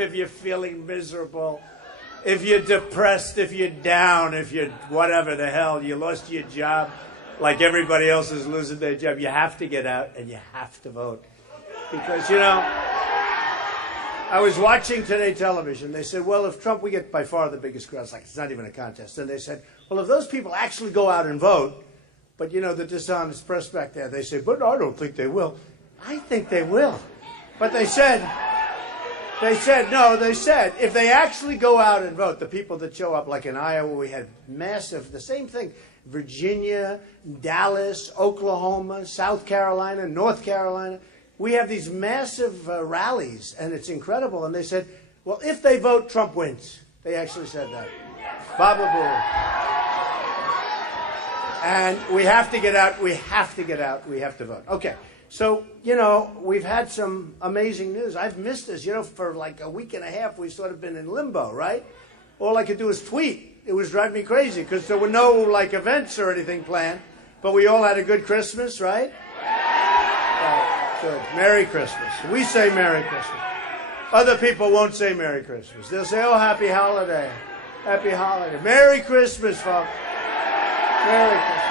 if you're feeling miserable, if you're depressed, if you're down, if you're whatever the hell, you lost your job like everybody else is losing their job, you have to get out and you have to vote. Because, you know, I was watching Today television. They said, well, if Trump, we get by far the biggest crowd. It's like, it's not even a contest. And they said, well, if those people actually go out and vote, but, you know, the dishonest press back there, they say, but I don't think they will. I think they will. But they said, if they actually go out and vote, the people that show up, like in Iowa, we had massive, the same thing, Virginia, Dallas, Oklahoma, South Carolina, North Carolina. We have these massive rallies, and it's incredible. And they said, well, if they vote, Trump wins. They actually said that. Baba boo. And we have to get out. We have to get out. We have to vote. Okay. So, you know, we've had some amazing news. I've missed this. You know, for like a week and a half, we've sort of been in limbo, right? All I could do was tweet. It was driving me crazy because there were no, like, events or anything planned. But we all had a good Christmas, right? Good. Merry Christmas. We say Merry Christmas. Other people won't say Merry Christmas. They'll say, oh, Happy Holiday. Happy Holiday. Merry Christmas, folks. Merry Christmas.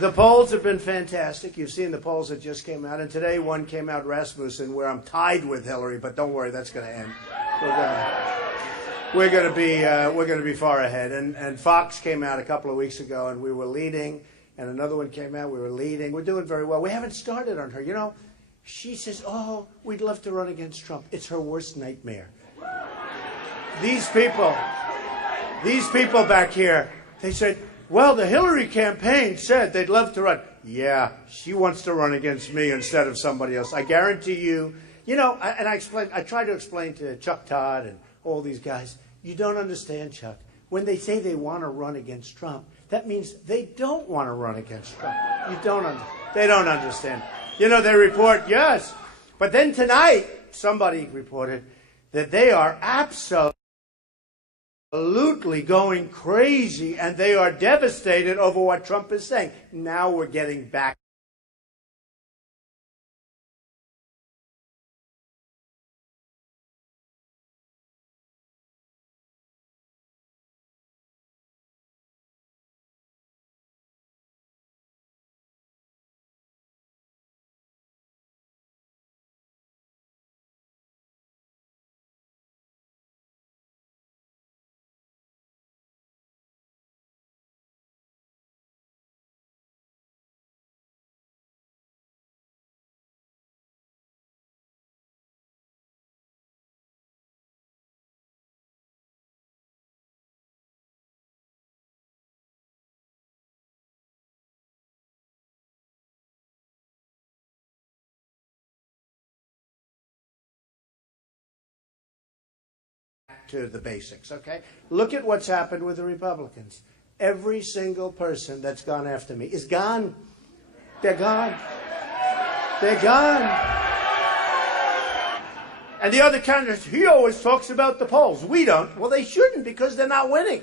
The polls have been fantastic. You've seen the polls that just came out. And today one came out, Rasmussen, where I'm tied with Hillary, but don't worry, that's going to end. We're going to be far ahead. And Fox came out a couple of weeks ago, and we were leading. And another one came out, we were leading. We're doing very well. We haven't started on her. You know, she says, oh, we'd love to run against Trump. It's her worst nightmare. These people back here, they said, well, the Hillary campaign said they'd love to run. Yeah, she wants to run against me instead of somebody else. I guarantee you. You know, I try to explain to Chuck Todd and all these guys, you don't understand, Chuck. When they say they want to run against Trump, that means they don't want to run against Trump. They don't understand. You know, they report, yes. But then tonight, somebody reported that they are absolutely going crazy and they are devastated over what Trump is saying. Now we're getting back to the basics, okay? Look at what's happened with the Republicans. Every single person that's gone after me is gone. They're gone. They're gone. And the other candidates, he always talks about the polls. We don't. Well, they shouldn't because they're not winning.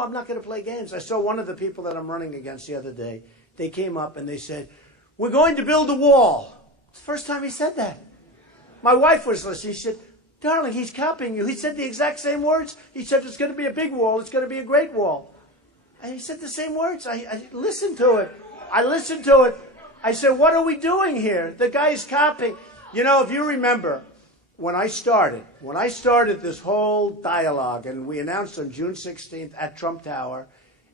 I'm not going to play games. I saw one of the people that I'm running against the other day. They came up and they said, we're going to build a wall. It's the first time he said that. My wife was listening. She said, darling, he's copying you. He said the exact same words. He said, it's going to be a big wall. It's going to be a great wall. And he said the same words. I listened to it. I listened to it. I said, what are we doing here? The guy's copying. You know, if you remember, when I started this whole dialogue, and we announced on June 16th at Trump Tower,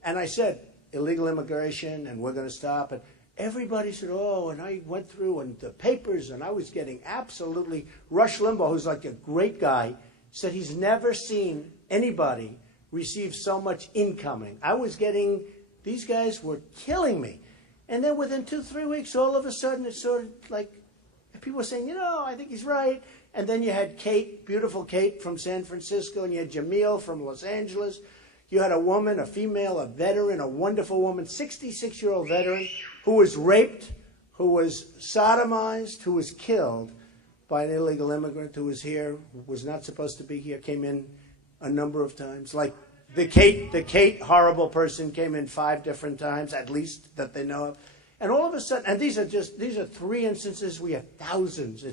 and I said, illegal immigration, and we're going to stop it. Everybody said, oh, and I went through and the papers, and I was getting absolutely... Rush Limbaugh, who's like a great guy, said he's never seen anybody receive so much incoming. I was getting... These guys were killing me. And then within 2-3 weeks, all of a sudden, it's sort of like... People were saying, you know, I think he's right. And then you had Kate, beautiful Kate from San Francisco, and you had Jamil from Los Angeles. You had a woman, a female, a veteran, a wonderful woman, 66-year-old veteran, who was raped, who was sodomized, who was killed by an illegal immigrant who was here, who was not supposed to be here, came in a number of times. Like the Kate horrible person came in 5 different times, at least, that they know of. And all of a sudden, and these are 3 instances, we have thousands.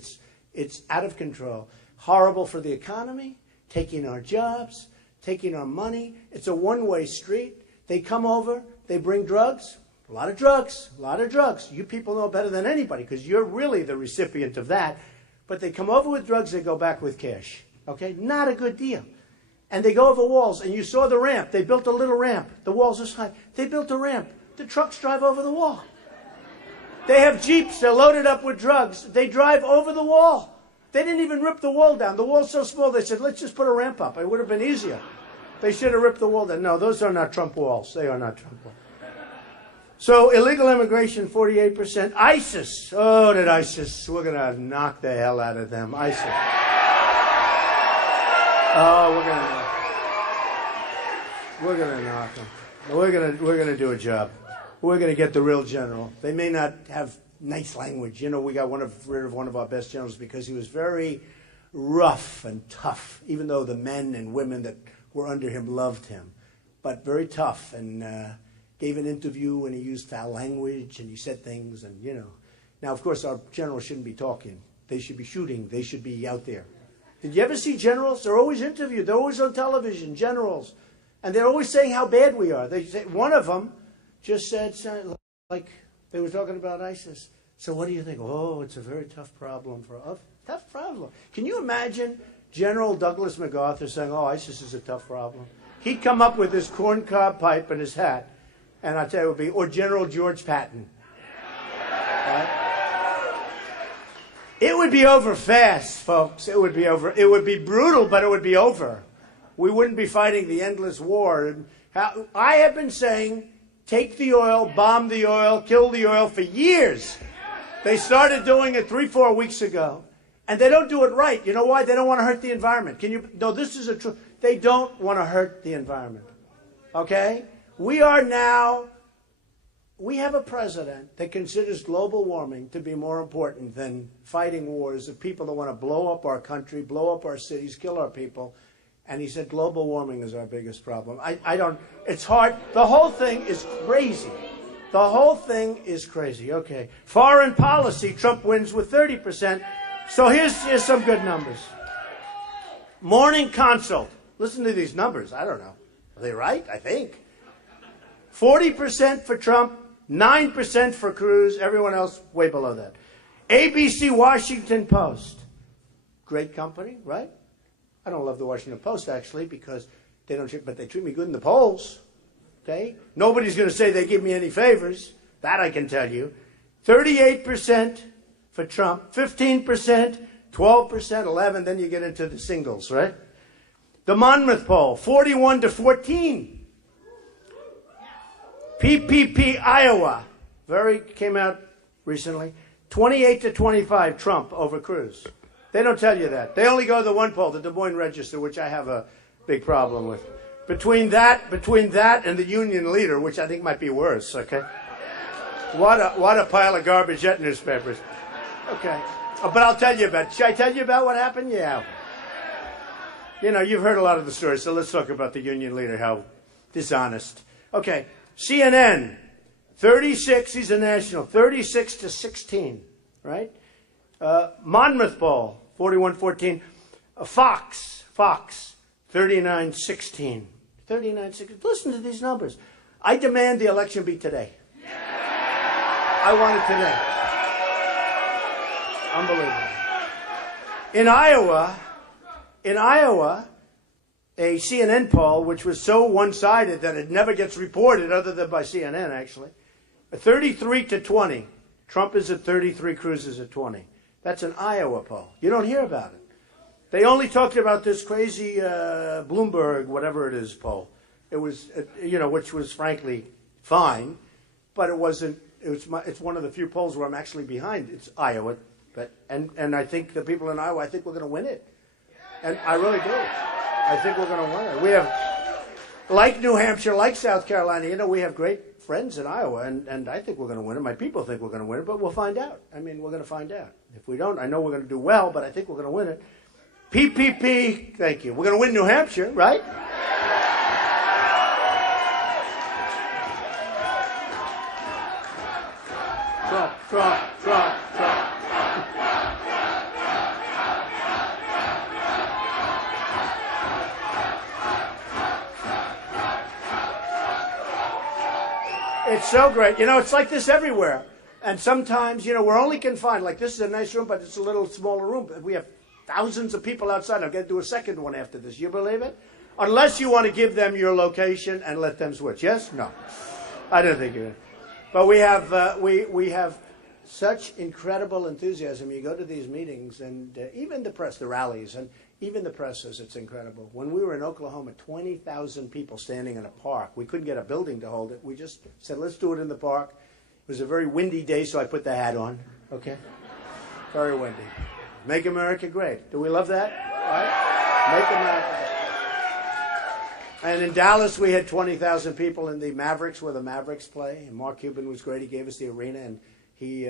It's out of control. Horrible for the economy, taking our jobs, taking our money. It's a one-way street. They come over, they bring drugs, a lot of drugs, a lot of drugs. You people know better than anybody because you're really the recipient of that. But they come over with drugs, they go back with cash. Okay? Not a good deal. And they go over walls, and you saw the ramp. They built a little ramp. The walls are high. They built a ramp. The trucks drive over the wall. They have Jeeps. They're loaded up with drugs. They drive over the wall. They didn't even rip the wall down. The wall's so small, they said, let's just put a ramp up. It would have been easier. They should have ripped the wall down. No, those are not Trump walls. They are not Trump walls. So illegal immigration, 48%. ISIS. Oh, that ISIS. We're going to knock the hell out of them. ISIS. Oh, we're going to knock them. We're going to do a job. We're going to get the real general. They may not have nice language. You know, we got rid of one of our best generals because he was very rough and tough, even though the men and women that were under him loved him. But very tough, and gave an interview, and he used foul language, and he said things, and, you know. Now, of course, our generals shouldn't be talking. They should be shooting. They should be out there. Did you ever see generals? They're always interviewed. They're always on television, generals. And they're always saying how bad we are. They say, one of them just said, like, they were talking about ISIS. So what do you think? Oh, it's a very tough problem for us. Tough problem. Can you imagine General Douglas MacArthur saying, oh, ISIS is a tough problem? He'd come up with his corncob pipe and his hat, and I tell you, it would be, or General George Patton. Right? It would be over fast, folks. It would be over. It would be brutal, but it would be over. We wouldn't be fighting the endless war. I have been saying, take the oil, bomb the oil, kill the oil for years. They started doing it 3-4 weeks ago, and they don't do it right. You know why? They don't want to hurt the environment. No, this is a truth. They don't want to hurt the environment. Okay? We have a president that considers global warming to be more important than fighting wars of people that want to blow up our country, blow up our cities, kill our people. And he said global warming is our biggest problem. It's hard. The whole thing is crazy. The whole thing is crazy. Okay. Foreign policy, Trump wins with 30%. So here's some good numbers. Morning Consult. Listen to these numbers. I don't know. Are they right? I think. 40% for Trump, 9% for Cruz. Everyone else way below that. ABC Washington Post. Great company, right? I don't love the Washington Post, actually, because they don't, but they treat me good in the polls. Okay? Nobody's going to say they give me any favors. That I can tell you. 38% for Trump, 15%, 12%, 11%, then you get into the singles, right? The Monmouth poll, 41-14. PPP Iowa, came out recently, 28-25 Trump over Cruz. They don't tell you that. They only go to the one poll, the Des Moines Register, which I have a big problem with. Between that and the union leader, which I think might be worse, okay? What a pile of garbage at newspapers. Okay. But I'll tell you about, should I tell you about what happened? Yeah. You know, you've heard a lot of the stories, so let's talk about the union leader, how dishonest. Okay, CNN, 36, he's a national, 36 to 16, right? Monmouth poll, 41-14. Fox, 39-16. 39-16. Listen to these numbers. I demand the election be today. I want it today. Unbelievable. In Iowa, a CNN poll, which was so one-sided that it never gets reported other than by CNN, actually, 33-20. Trump is at 33, Cruz is at 20. That's an Iowa poll. You don't hear about it. They only talked about this crazy Bloomberg, whatever it is, poll. It was, which was frankly fine, but it wasn't. It's one of the few polls where I'm actually behind. It's Iowa, and I think the people in Iowa, I think we're going to win it, and I really do. I think we're going to win it. We have, like New Hampshire, like South Carolina, we have great friends in Iowa, and I think we're going to win it. My people think we're going to win it, but we'll find out. I mean, we're going to find out. If we don't, I know we're going to do well, but I think we're going to win it. PPP, thank you. We're going to win New Hampshire, right? Trump. It's so great. It's like this everywhere. And sometimes, we're only confined. Like, this is a nice room, but it's a little smaller room. We have thousands of people outside. I'm going to do a second one after this. You believe it? Unless you want to give them your location and let them switch. Yes? No. I don't think you. But we have such incredible enthusiasm. You go to these meetings, and even the press, the rallies, and even the press says it's incredible. When we were in Oklahoma, 20,000 people standing in a park. We couldn't get a building to hold it. We just said, let's do it in the park. It was a very windy day, so I put the hat on. Okay? Very windy. Make America great. Do we love that? Right? Make America great. And in Dallas, we had 20,000 people in the Mavericks, where the Mavericks play. And Mark Cuban was great. He gave us the arena, and he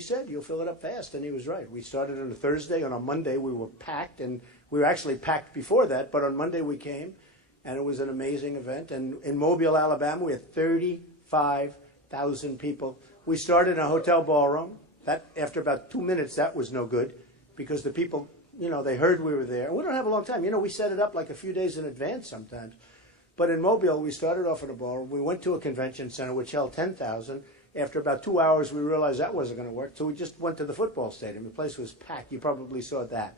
said, you'll fill it up fast. And he was right. We started on a Thursday. On a Monday, we were packed. And we were actually packed before that. But on Monday, we came, and it was an amazing event. And in Mobile, Alabama, we had 35,000 people. We started in a hotel ballroom. That, after about 2 minutes, that was no good, because the people, they heard we were there. And we don't have a long time. We set it up like a few days in advance sometimes. But in Mobile, we started off at a ballroom. We went to a convention center, which held 10,000. After about 2 hours, we realized that wasn't going to work. So we just went to the football stadium. The place was packed. You probably saw that.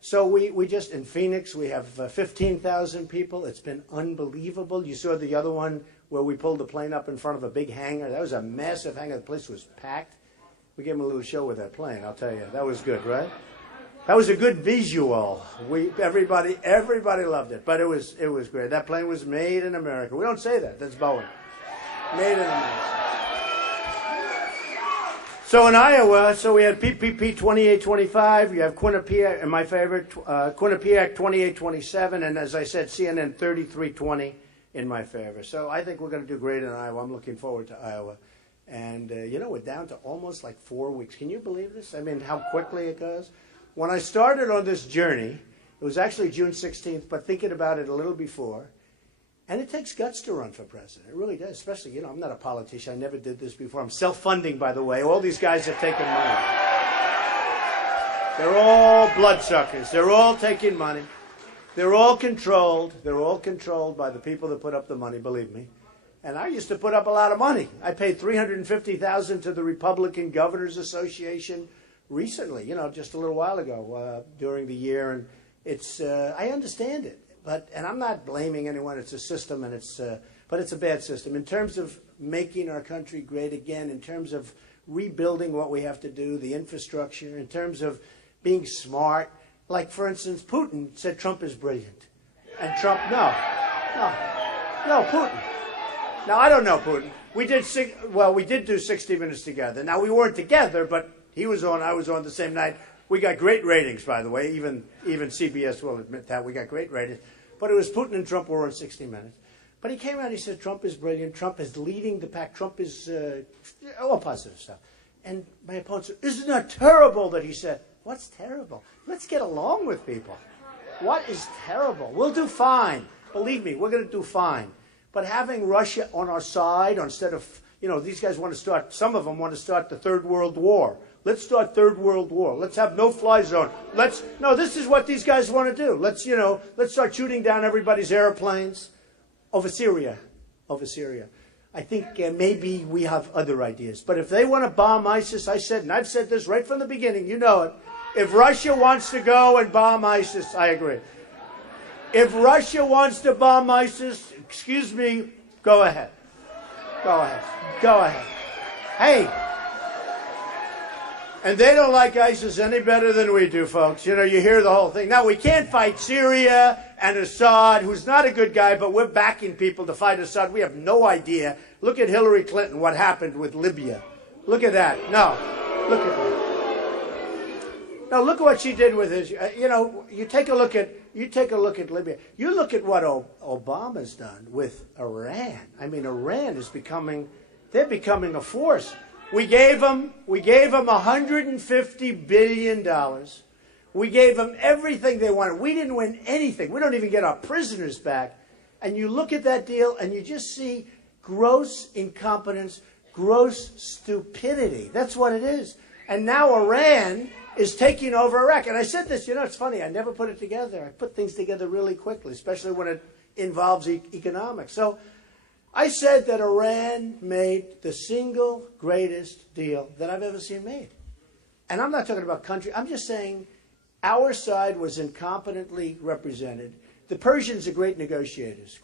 So we just, in Phoenix, we have 15,000 people. It's been unbelievable. You saw the other one where we pulled the plane up in front of a big hangar. That was a massive hangar. The place was packed. We gave them a little show with that plane, I'll tell you. That was good, right? That was a good visual. Everybody loved it, but it was great. That plane was made in America. We don't say that. That's Boeing. Made in America. So in Iowa, we had PPP 28-25. You have Quinnipiac, and my favorite, Quinnipiac 28-27, and as I said, CNN 33-20 in my favor. So I think we're going to do great in Iowa. I'm looking forward to Iowa. And, we're down to almost like 4 weeks. Can you believe this? I mean, how quickly it goes. When I started on this journey, it was actually June 16th, but thinking about it a little before, and it takes guts to run for president. It really does, especially, I'm not a politician. I never did this before. I'm self-funding, by the way. All these guys have taken money. They're all bloodsuckers. They're all taking money. They're all controlled. They're all controlled by the people that put up the money, believe me. And I used to put up a lot of money. I paid $350,000 to the Republican Governors Association recently, just a little while ago during the year. And it's I understand it, and I'm not blaming anyone. It's a system, and but it's a bad system in terms of making our country great again, in terms of rebuilding what we have to do, the infrastructure, in terms of being smart. Like, for instance, Putin said Trump is brilliant, and Trump, no, Putin. Now, I don't know Putin. We did do 60 Minutes together. Now, we weren't together, but he was on, I was on the same night. We got great ratings, by the way. Even CBS will admit that. We got great ratings. But it was Putin and Trump were on 60 Minutes. But he came out, he said, Trump is brilliant. Trump is leading the pack. Trump is all positive stuff. And my opponent said, isn't that terrible that he said? What's terrible? Let's get along with people. What is terrible? We'll do fine. Believe me, we're going to do fine. but having Russia on our side instead of, these guys want to start, some of them want to start the Third World War. Let's start Third World War. Let's have no-fly zone. No, this is what these guys want to do. Let's start shooting down everybody's airplanes over Syria. I think maybe we have other ideas. But if they want to bomb ISIS, I said, and I've said this right from the beginning, you know it. If Russia wants to go and bomb ISIS, I agree. If Russia wants to bomb ISIS, excuse me, go ahead. Go ahead. Go ahead. Hey. And they don't like ISIS any better than we do, folks. You hear the whole thing. Now, we can't fight Syria and Assad, who's not a good guy, but we're backing people to fight Assad. We have no idea. Look at Hillary Clinton, what happened with Libya. Look at that. No. Look at that. No, look at what she did with his. You take a look at Libya. You look at what Obama's done with Iran. I mean, Iran is they're becoming a force. We gave them $150 billion. We gave them everything they wanted. We didn't win anything. We don't even get our prisoners back. And you look at that deal and you just see gross incompetence, gross stupidity. That's what it is. And now Iran is taking over Iraq. And I said this, it's funny, I never put it together. I put things together really quickly, especially when it involves economics. So I said that Iran made the single greatest deal that I've ever seen made. And I'm not talking about country. I'm just saying our side was incompetently represented. The Persians are great negotiators,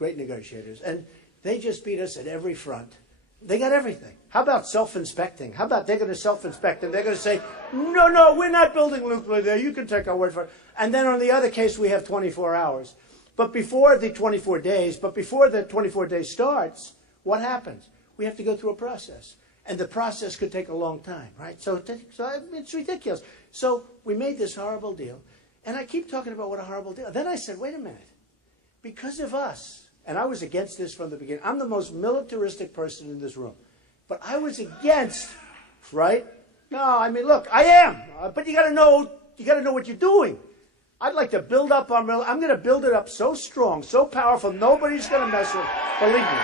and they just beat us at every front. They got everything. How about self-inspecting? How about they're going to self-inspect and they're going to say, no, we're not building nuclear there. You can take our word for it. And then on the other case, we have 24 hours. But before the 24 days starts, what happens? We have to go through a process. And the process could take a long time, right? So it's ridiculous. So we made this horrible deal. And I keep talking about what a horrible deal. Then I said, wait a minute. Because of us, and I was against this from the beginning. I'm the most militaristic person in this room. But I was against, right? No, I mean, look, I am. But you got to know what you're doing. I'd like to build up our military. I'm going to build it up so strong, so powerful, nobody's going to mess with it. Believe me.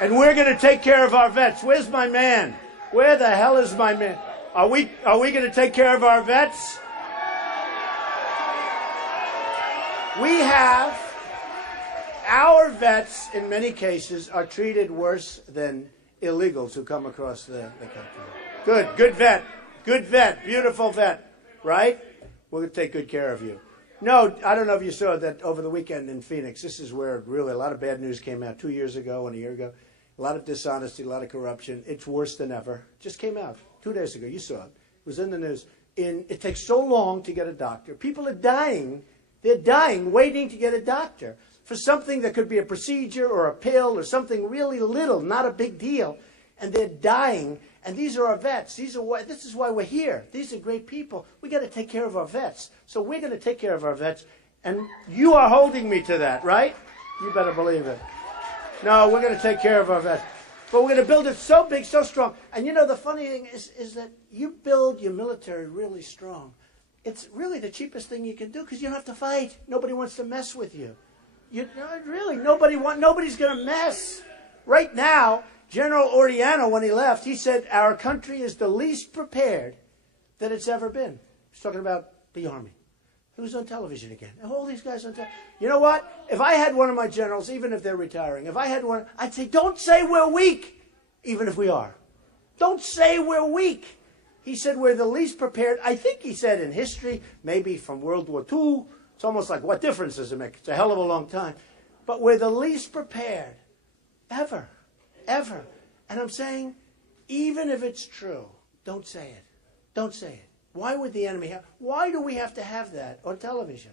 And we're going to take care of our vets. Where's my man? Where the hell is my man? Are we going to take care of our vets? We have, our vets, in many cases, are treated worse than illegals who come across the country. Good vet, beautiful vet, right? We're going to take good care of you. No, I don't know if you saw that over the weekend in Phoenix. This is where really a lot of bad news came out 2 years ago and a year ago. A lot of dishonesty, a lot of corruption. It's worse than ever. Just came out 2 days ago. You saw it. It was in the news. It takes so long to get a doctor. People are dying. They're dying waiting to get a doctor for something that could be a procedure or a pill or something really little, not a big deal. And they're dying. And these are our vets. This is why we're here. These are great people. We got to take care of our vets. So we're going to take care of our vets. And you are holding me to that, right? You better believe it. No, we're going to take care of our vets. But we're going to build it so big, so strong. And the funny thing is that you build your military really strong. It's really the cheapest thing you can do because you don't have to fight. Nobody wants to mess with you. Nobody's going to mess. Right now, General Oriano, when he left, he said our country is the least prepared that it's ever been. He's talking about the Army. He was on television again. All these guys on television. You know what? If I had one of my generals, even if they're retiring, if I had one, I'd say, don't say we're weak, even if we are. Don't say we're weak. He said we're the least prepared. I think he said in history, maybe from World War II. It's almost like, what difference does it make? It's a hell of a long time. But we're the least prepared ever. Ever. And I'm saying, even if it's true, don't say it. Don't say it. Why would the enemy have? Why do we have to have that on television?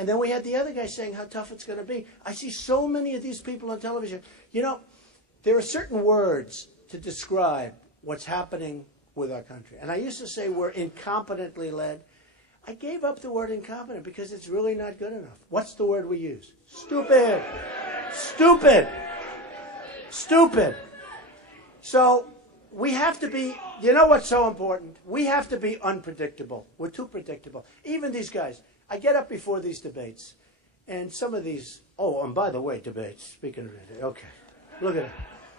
And then we had the other guy saying how tough it's going to be. I see so many of these people on television. There are certain words to describe what's happening with our country. And I used to say we're incompetently led. I gave up the word incompetent because it's really not good enough. What's the word we use? Stupid. Stupid. Stupid. So we have to be, what's so important? We have to be unpredictable. We're too predictable. Even these guys. I get up before these debates, and some of these, oh, and by the way, debates, speaking of it, okay, look at it.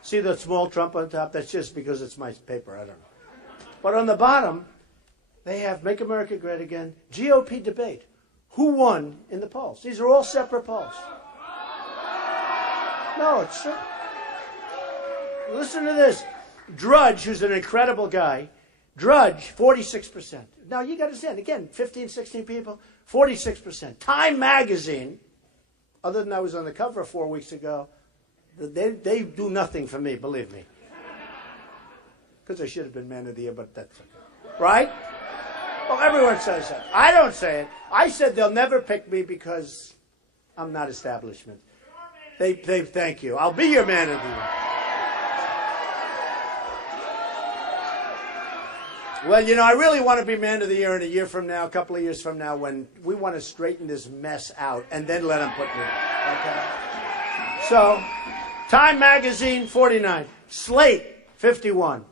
See that small Trump on top? That's just because it's my paper, I don't know. But on the bottom, they have Make America Great Again, GOP debate. Who won in the polls? These are all separate polls. No, it's true. Listen to this. Drudge, who's an incredible guy, Drudge, 46%. Now, you got to understand, again, 15, 16 people, 46%. Time magazine, other than I was on the cover 4 weeks ago, they do nothing for me, believe me. Because I should have been Man of the Year, but that's okay. Right? Well, everyone says that. I don't say it. I said they'll never pick me because I'm not establishment. They thank you. I'll be your Man of the Year. Well, you know, I really want to be Man of the Year in a year from now, a couple of years from now, when we want to straighten this mess out and then let them put me in. Okay? So, Time Magazine, 49. Slate, 51.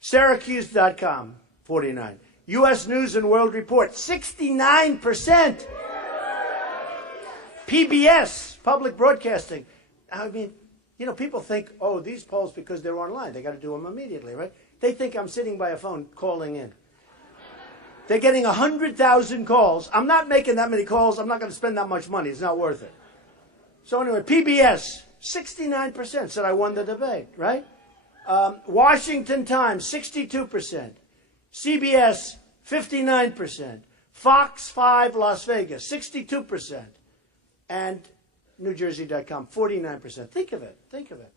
Syracuse.com, 49. U.S. News and World Report, 69%. PBS, Public Broadcasting. I mean, you know, people think, oh, these polls, because they're online, they got to do them immediately, right? They think I'm sitting by a phone calling in. They're getting 100,000 calls. I'm not making that many calls. I'm not going to spend that much money. It's not worth it. So anyway, PBS, 69% said I won the debate, right? Washington Times, 62%. CBS, 59%. Fox 5 Las Vegas, 62%. And NewJersey.com, 49%. Think of it. Think of it.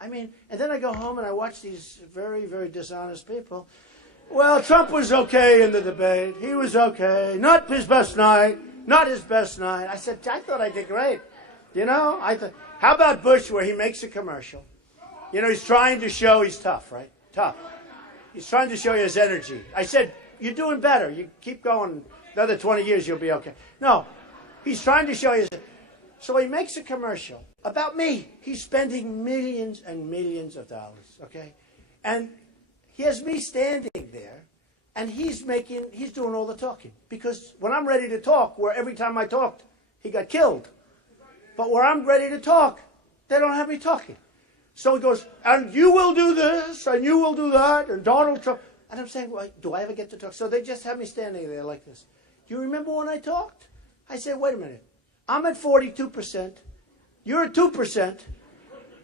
I mean, and then I go home and I watch these very, very dishonest people. Well, Trump was okay in the debate. He was okay. Not his best night. Not his best night. I said, I thought I did great. You know, how about Bush where he makes a commercial? You know, he's trying to show he's tough, right? Tough. He's trying to show you his energy. I said, you're doing better. You keep going. Another 20 years, you'll be okay. No, he's trying to show you. So he makes a commercial about me. He's spending millions and millions of dollars, okay? And he has me standing there, and he's doing all the talking. Because when I'm ready to talk, where every time I talked, he got killed. But where I'm ready to talk, they don't have me talking. So he goes, and you will do this, and you will do that, and Donald Trump. And I'm saying, well, do I ever get to talk? So they just have me standing there like this. Do you remember when I talked? I said, wait a minute. I'm at 42%. You're at 2%.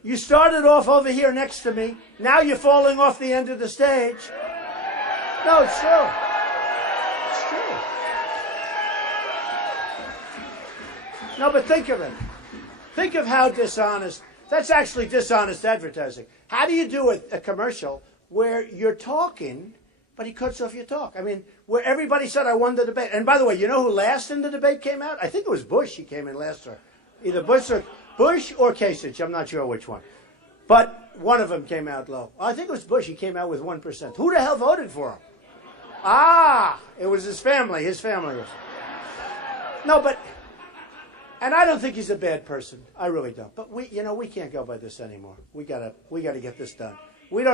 You started off over here next to me. Now you're falling off the end of the stage. No, it's true. It's true. No, but think of it. Think of how dishonest. That's actually dishonest advertising. How do you do a commercial where you're talking, but he cuts off your talk? I mean, where everybody said I won the debate. And by the way, you know who last in the debate came out? I think it was Bush. He came in last. Or either Bush or Kasich. I'm not sure which one. But one of them came out low. I think it was Bush. He came out with 1%. Who the hell voted for him? It was his family. His family was. No, but, and I don't think he's a bad person. I really don't. But we can't go by this anymore. We gotta get this done. We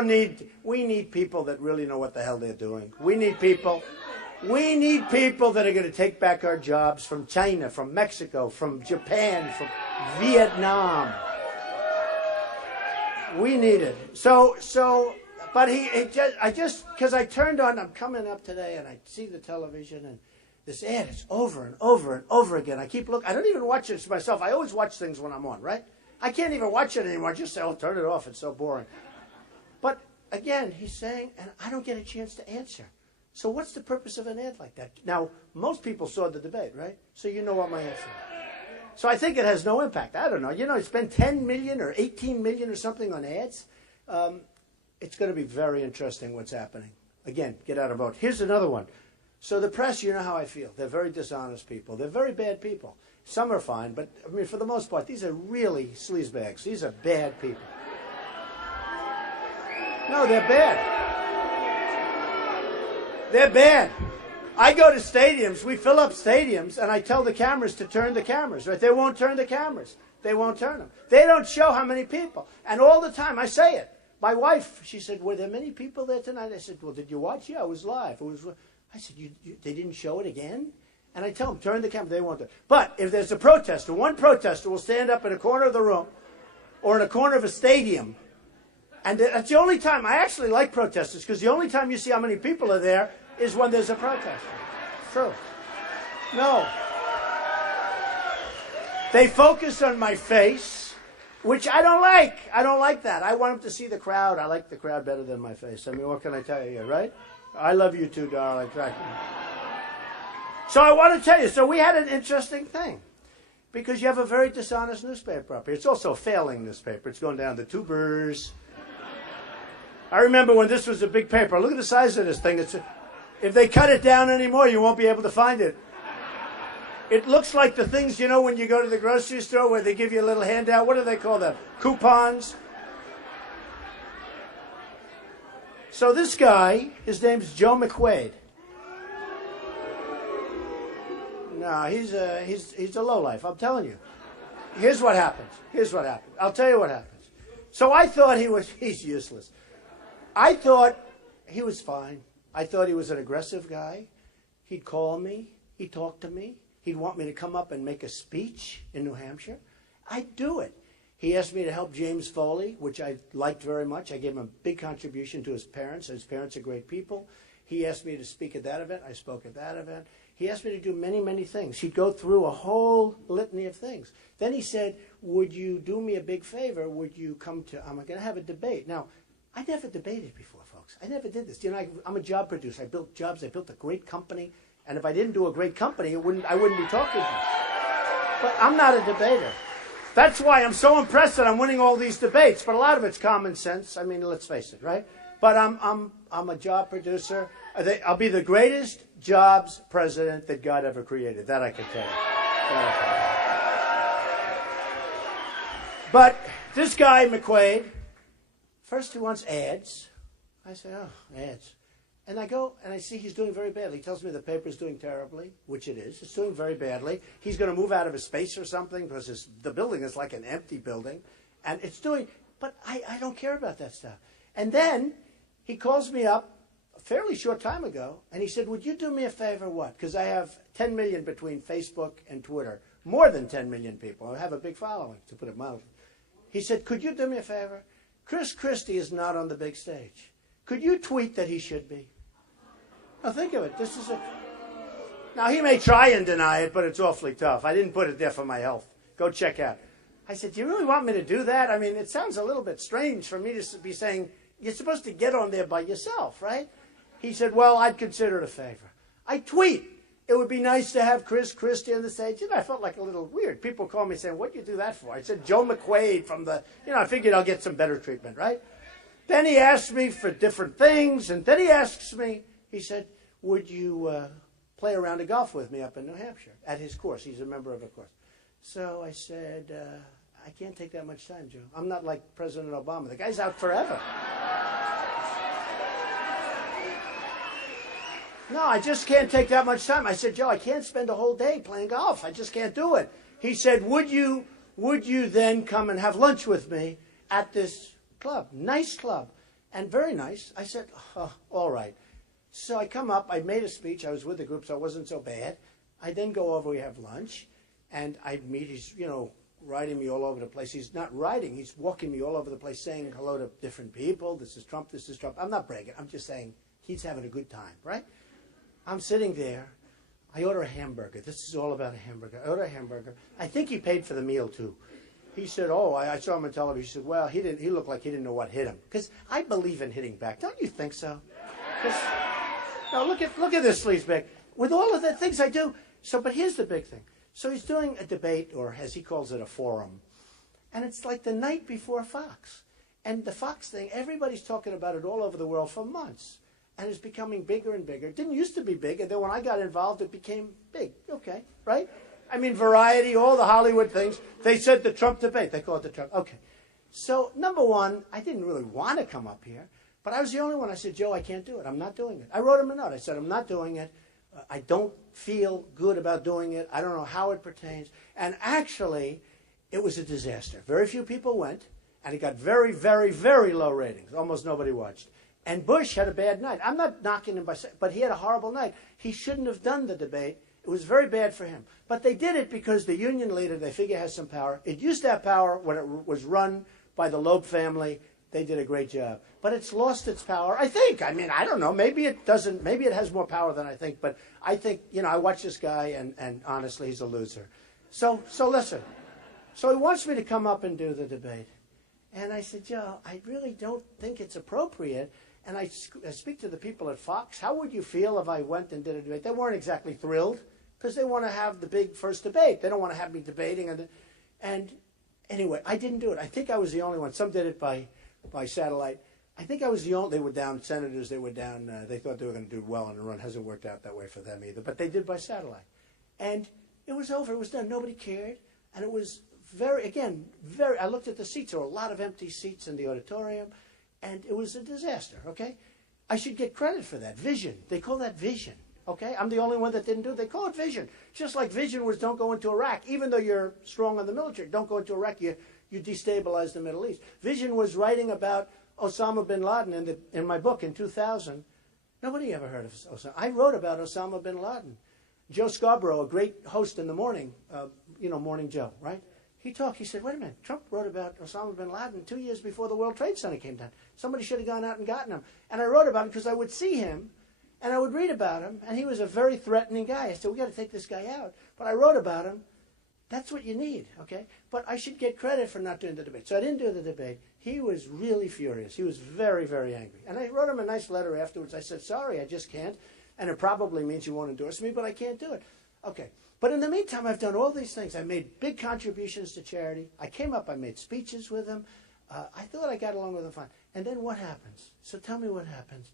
need people that really know what the hell they're doing. We need people that are going to take back our jobs from China, from Mexico, from Japan, from Vietnam. We need it. But because I turned on, I'm coming up today and I see the television and this ad is over and over and over again. I keep looking. I don't even watch it myself. I always watch things when I'm on, right? I can't even watch it anymore. I just say, oh, turn it off. It's so boring. But again, he's saying, and I don't get a chance to answer. So what's the purpose of an ad like that? Now, most people saw the debate, right? So you know what my answer is. So I think it has no impact. I don't know. You know, spend 10 million or 18 million or something on ads. It's going to be very interesting what's happening. Again, get out a vote. Here's another one. So the press, you know how I feel. They're very dishonest people. They're very bad people. Some are fine, but I mean, for the most part, these are really sleazebags. These are bad people. No, they're bad. They're bad. I go to stadiums. We fill up stadiums, and I tell the cameras to turn the cameras. Right? They won't turn the cameras. They won't turn them. They don't show how many people. And all the time, I say it. My wife, she said, were there many people there tonight? I said, well, did you watch? Yeah, it was live. I said, they didn't show it again? And I tell them, turn the camera. They won't do it. But if there's a protester, one protester will stand up in a corner of the room or in a corner of a stadium. And that's the only time. I actually like protesters because the only time you see how many people are there is when there's a protester. True. No. They focus on my face, which I don't like. I don't like that. I want them to see the crowd. I like the crowd better than my face. I mean, what can I tell you, right? I love you too, darling. So I want to tell you, so we had an interesting thing. Because you have a very dishonest newspaper up here. It's also a failing newspaper. It's going down the tubers. I remember when this was a big paper. Look at the size of this thing. If they cut it down anymore, you won't be able to find it. It looks like the things, you know, when you go to the grocery store where they give you a little handout. What do they call them? Coupons. So this guy, his name's Joe McQuaid. No, he's a lowlife, I'm telling you. Here's what happens. I'll tell you what happens. So I thought he's useless. I thought he was fine. I thought he was an aggressive guy. He'd call me. He'd talk to me. He'd want me to come up and make a speech in New Hampshire. I'd do it. He asked me to help James Foley, which I liked very much. I gave him a big contribution to his parents. His parents are great people. He asked me to speak at that event. I spoke at that event. He asked me to do many, many things. He'd go through a whole litany of things. Then he said, would you do me a big favor? Would you come to, I'm going to have a debate. Now, I never debated before, folks. I never did this. You know, I'm a job producer. I built jobs. I built a great company. And if I didn't do a great company, I wouldn't be talking to you. But I'm not a debater. That's why I'm so impressed that I'm winning all these debates. But a lot of it's common sense. I mean, let's face it, right? But I'm a job producer. I'll be the greatest jobs president that God ever created. That I can tell you. But this guy, McQuaid, first he wants ads. I say, oh, ads. And I go and I see he's doing very badly. He tells me the paper's doing terribly, which it is. It's doing very badly. He's going to move out of his space or something because the building is like an empty building. And it's doing, but I don't care about that stuff. And then he calls me up a fairly short time ago, and he said, would you do me a favor? What? Because I have 10 million between Facebook and Twitter. More than 10 million people. I have a big following, to put it mildly. He said, could you do me a favor? Chris Christie is not on the big stage. Could you tweet that he should be? Now think of it. Now he may try and deny it, but it's awfully tough. I didn't put it there for my health. Go check out. I said, do you really want me to do that? I mean, it sounds a little bit strange for me to be saying, you're supposed to get on there by yourself, right? He said, well, I'd consider it a favor. I tweet. It would be nice to have Chris Christie on the stage. You know, I felt like a little weird. People call me saying, what'd you do that for? I said, Joe McQuaid from I figured I'll get some better treatment, right? Then he asked me for different things, and then he asks me, he said, would you play a round of golf with me up in New Hampshire at his course? He's a member of a course. So I said, I can't take that much time, Joe. I'm not like President Obama. The guy's out forever. No, I just can't take that much time. I said, Joe, I can't spend a whole day playing golf. I just can't do it. He said, would you then come and have lunch with me at this club? Nice club. And very nice. I said, oh, all right. So I come up. I made a speech. I was with the group, so it wasn't so bad. I then go over. We have lunch. And I meet. He's, riding me all over the place. He's not riding. He's walking me all over the place saying hello to different people. This is Trump. This is Trump. I'm not bragging. I'm just saying he's having a good time, right? I'm sitting there. I order a hamburger. This is all about a hamburger. I order a hamburger. I think he paid for the meal, too. He said, I saw him on television. He said, well, he looked like he didn't know what hit him. Because I believe in hitting back. Don't you think so? Now, look at this sleazebag. With all of the things I do. But here's the big thing. So he's doing a debate, or as he calls it, a forum. And it's like the night before Fox. And the Fox thing, everybody's talking about it all over the world for months. And it's becoming bigger and bigger. It didn't used to be big, and then when I got involved, it became big. Okay, right? I mean, Variety, all the Hollywood things. They said the Trump debate. They call it the Trump. Okay. So, number one, I didn't really want to come up here, but I was the only one. I said, Joe, I can't do it. I'm not doing it. I wrote him a note. I said, I'm not doing it. I don't feel good about doing it. I don't know how it pertains. And actually, it was a disaster. Very few people went, and it got very, very, very low ratings. Almost nobody watched. And Bush had a bad night. I'm not knocking him but he had a horrible night. He shouldn't have done the debate. It was very bad for him. But they did it because the union leader, they figure, has some power. It used to have power when it was run by the Loeb family. They did a great job. But it's lost its power, I think. I mean, I don't know. Maybe it doesn't. Maybe it has more power than I think. But I think, I watch this guy, and honestly, he's a loser. So listen. So he wants me to come up and do the debate. And I said, Joe, I really don't think it's appropriate. And I speak to the people at Fox. How would you feel if I went and did a debate? They weren't exactly thrilled because they want to have the big first debate. They don't want to have me debating. And anyway, I didn't do it. I think I was the only one. Some did it by satellite. I think I was the only. They were down senators. They were down. They thought they were going to do well on the run. Hasn't worked out that way for them either. But they did by satellite. And it was over. It was done. Nobody cared. And it was very. I looked at the seats. There were a lot of empty seats in the auditorium. And it was a disaster, okay? I should get credit for that. Vision. They call that vision, okay? I'm the only one that didn't do it. They call it vision. Just like vision was don't go into Iraq. Even though you're strong on the military, don't go into Iraq. You destabilize the Middle East. Vision was writing about Osama bin Laden in my book in 2000. Nobody ever heard of Osama. I wrote about Osama bin Laden. Joe Scarborough, a great host in the morning, Morning Joe, right? He said, wait a minute, Trump wrote about Osama bin Laden 2 years before the World Trade Center came down. Somebody should have gone out and gotten him. And I wrote about him because I would see him, and I would read about him, and he was a very threatening guy. I said, we got to take this guy out. But I wrote about him. That's what you need, okay? But I should get credit for not doing the debate. So I didn't do the debate. He was really furious. He was very, very angry. And I wrote him a nice letter afterwards. I said, sorry, I just can't. And it probably means you won't endorse me, but I can't do it. Okay. But in the meantime, I've done all these things. I made big contributions to charity. I came up, I made speeches with him. I thought I got along with him fine. And then what happens? So tell me what happens.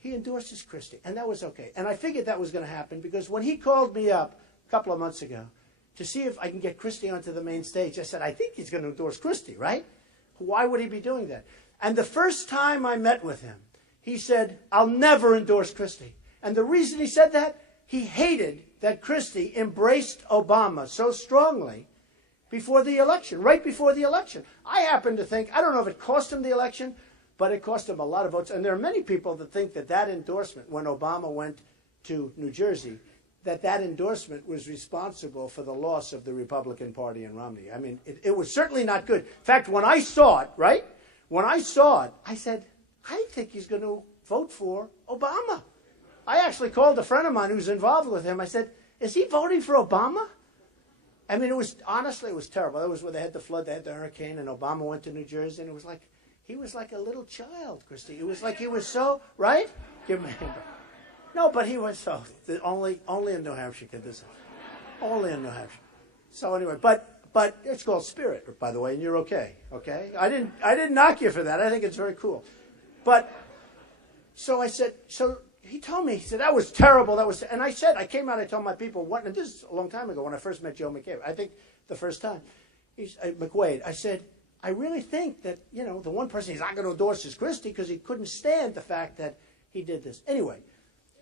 He endorses Christie, and that was okay. And I figured that was going to happen because when he called me up a couple of months ago to see if I can get Christie onto the main stage, I said, I think he's going to endorse Christie, right? Why would he be doing that? And the first time I met with him, he said, I'll never endorse Christie. And the reason he said that, he hated that Christie embraced Obama so strongly before the election, right before the election. I happen to think, I don't know if it cost him the election, but it cost him a lot of votes. And there are many people that think that endorsement, when Obama went to New Jersey, that endorsement was responsible for the loss of the Republican Party in Romney. I mean, it was certainly not good. In fact, when I saw it, right, I said, I think he's going to vote for Obama. I actually called a friend of mine who's involved with him. I said, is he voting for Obama? I mean, honestly, it was terrible. That was where they had the flood, they had the hurricane, and Obama went to New Jersey, and he was like a little child, Christie. It was like he was so, right? Give me a hand. No, but he was so, only in New Hampshire could this happen. Only in New Hampshire. So anyway, but it's called Spirit, by the way, and you're okay, okay? I didn't knock you for that. I think it's very cool. But, so I said, he told me, he said, that was terrible. And I came out, I told my people, and this is a long time ago when I first met Joe McCabe. I think the first time. McQuaid, I said, I really think that, the one person he's not going to endorse is Christie because he couldn't stand the fact that he did this. Anyway,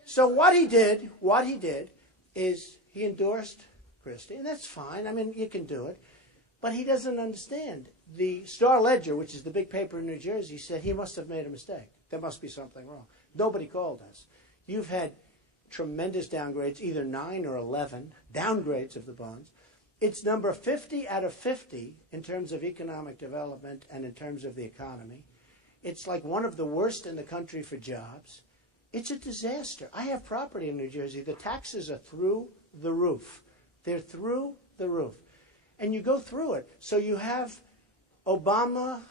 so what he did is he endorsed Christie, and that's fine. I mean, you can do it. But he doesn't understand. The Star-Ledger, which is the big paper in New Jersey, said he must have made a mistake. There must be something wrong. Nobody called us. You've had tremendous downgrades, either 9 or 11 downgrades of the bonds. It's number 50 out of 50 in terms of economic development and in terms of the economy. It's like one of the worst in the country for jobs. It's a disaster. I have property in New Jersey. The taxes are through the roof. They're through the roof. And you go through it. So you have Obama.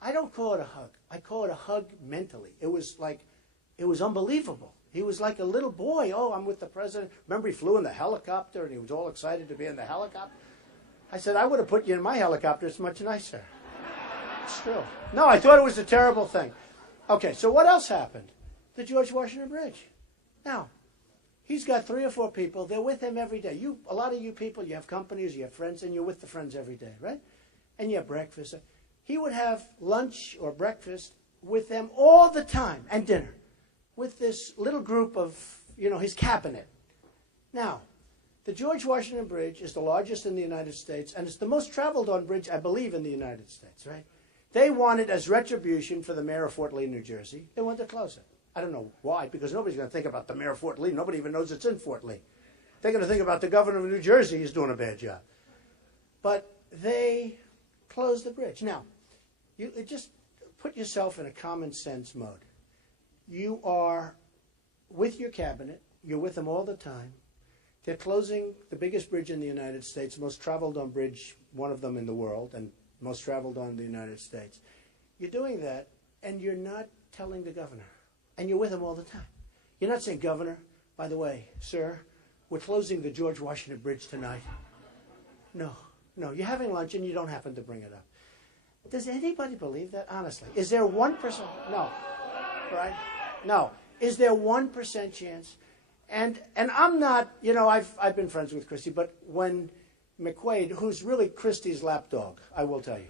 I don't call it a hug. I call it a hug mentally. It was unbelievable. He was like a little boy. Oh, I'm with the president. Remember, he flew in the helicopter, and he was all excited to be in the helicopter. I said, I would have put you in my helicopter. It's much nicer. It's true. No, I thought it was a terrible thing. Okay, so what else happened? The George Washington Bridge. Now, he's got 3 or 4 people. They're with him every day. A lot of you people, you have companies, you have friends, and you're with the friends every day, right? And you have breakfast. He would have lunch or breakfast with them all the time, and dinner, with this little group of, his cabinet. Now, the George Washington Bridge is the largest in the United States, and it's the most traveled on bridge, I believe, in the United States, right? They wanted, as retribution for the mayor of Fort Lee, New Jersey, they wanted to close it. I don't know why, because nobody's going to think about the mayor of Fort Lee. Nobody even knows it's in Fort Lee. they're going to think about the governor of New Jersey is doing a bad job. But they closed the bridge. Now, you just put yourself in a common sense mode. You are with your cabinet. You're with them all the time. They're closing the biggest bridge in the United States, most traveled on bridge, one of them in the world, and most traveled on in the United States. You're doing that, and you're not telling the governor. And you're with him all the time. You're not saying, Governor, by the way, sir, we're closing the George Washington Bridge tonight. No, you're having lunch and you don't happen to bring it up. Does anybody believe that? Honestly. Is there 1%? No. Right? No. Is there 1% chance? And I'm not, I've been friends with Christie, but when McQuaid, who's really Christie's lapdog, I will tell you.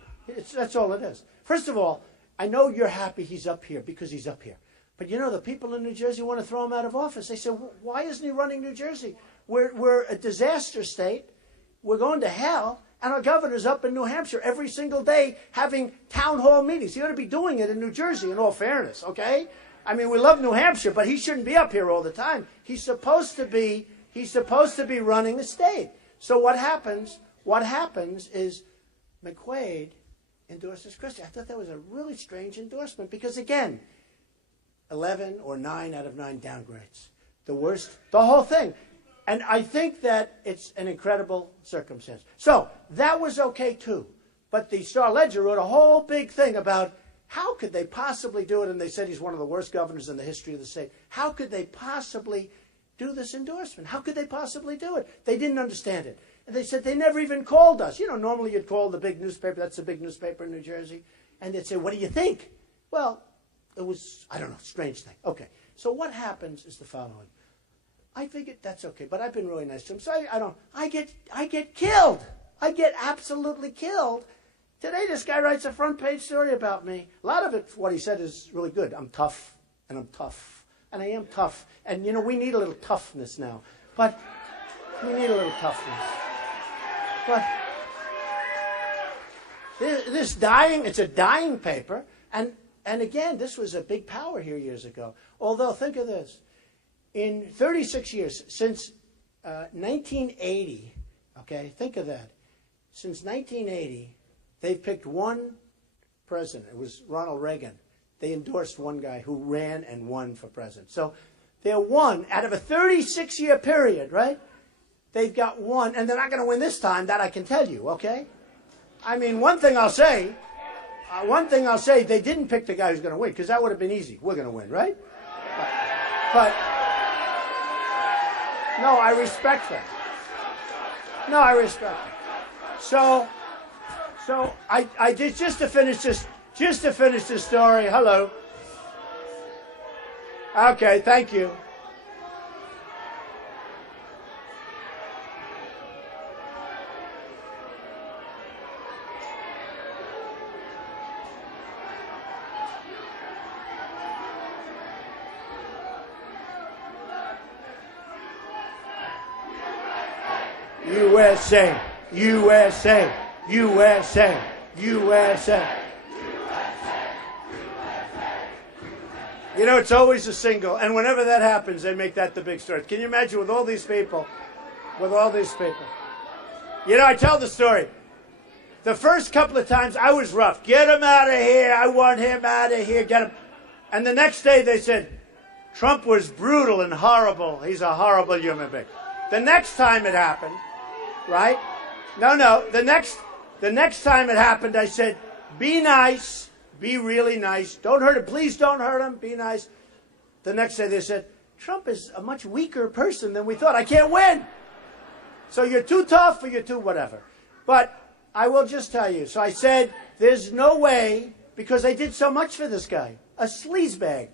That's all it is. First of all, I know you're happy he's up here because he's up here. But the people in New Jersey want to throw him out of office. They say, why isn't he running New Jersey? We're a disaster state. We're going to hell. And our governor's up in New Hampshire every single day having town hall meetings. He ought to be doing it in New Jersey, in all fairness, okay? I mean, we love New Hampshire, but he shouldn't be up here all the time. He's supposed to be running the state. So what happens is McQuaid endorses Christie. I thought that was a really strange endorsement because, again, 11 or 9 out of 9 downgrades. The worst, the whole thing. And I think that it's an incredible circumstance. So that was okay too. But the Star-Ledger wrote a whole big thing about how could they possibly do it? And they said he's one of the worst governors in the history of the state. How could they possibly do this endorsement? How could they possibly do it? They didn't understand it. And they said they never even called us. Normally you'd call the big newspaper. That's the big newspaper in New Jersey. And they'd say, what do you think? Well, it was, I don't know, strange thing. Okay, so what happens is the following. I figured that's okay, but I've been really nice to him. So I get killed. I get absolutely killed. Today this guy writes a front page story about me. A lot of it, what he said is really good. I'm tough, and I'm tough. And I am tough. And we need a little toughness now. But we need a little toughness. But it's a dying paper. And again, this was a big power here years ago. Although, think of this. In 36 years, since 1980, okay, think of that. Since 1980, they've picked one president. It was Ronald Reagan. They endorsed one guy who ran and won for president. So they're one out of a 36-year period, right? They've got one, and they're not going to win this time, that I can tell you, okay? I mean, one thing I'll say, they didn't pick the guy who's going to win, because that would have been easy. We're going to win, right? But no, I respect that. No, I respect it. So I did just to finish this story. Hello. Okay, thank you. USA, USA, USA, USA. It's always a single, and whenever that happens, they make that the big story. Can you imagine with all these people? I tell the story. The first couple of times, I was rough. Get him out of here. I want him out of here. Get him. And the next day, they said, Trump was brutal and horrible. He's a horrible human being. The next time it happened, right? No. The next time it happened, I said, be nice. Be really nice. Don't hurt him. Please don't hurt him. Be nice. The next day they said, Trump is a much weaker person than we thought. I can't win. So you're too tough or you're too whatever. But I will just tell you. So I said, there's no way, because I did so much for this guy, a sleazebag.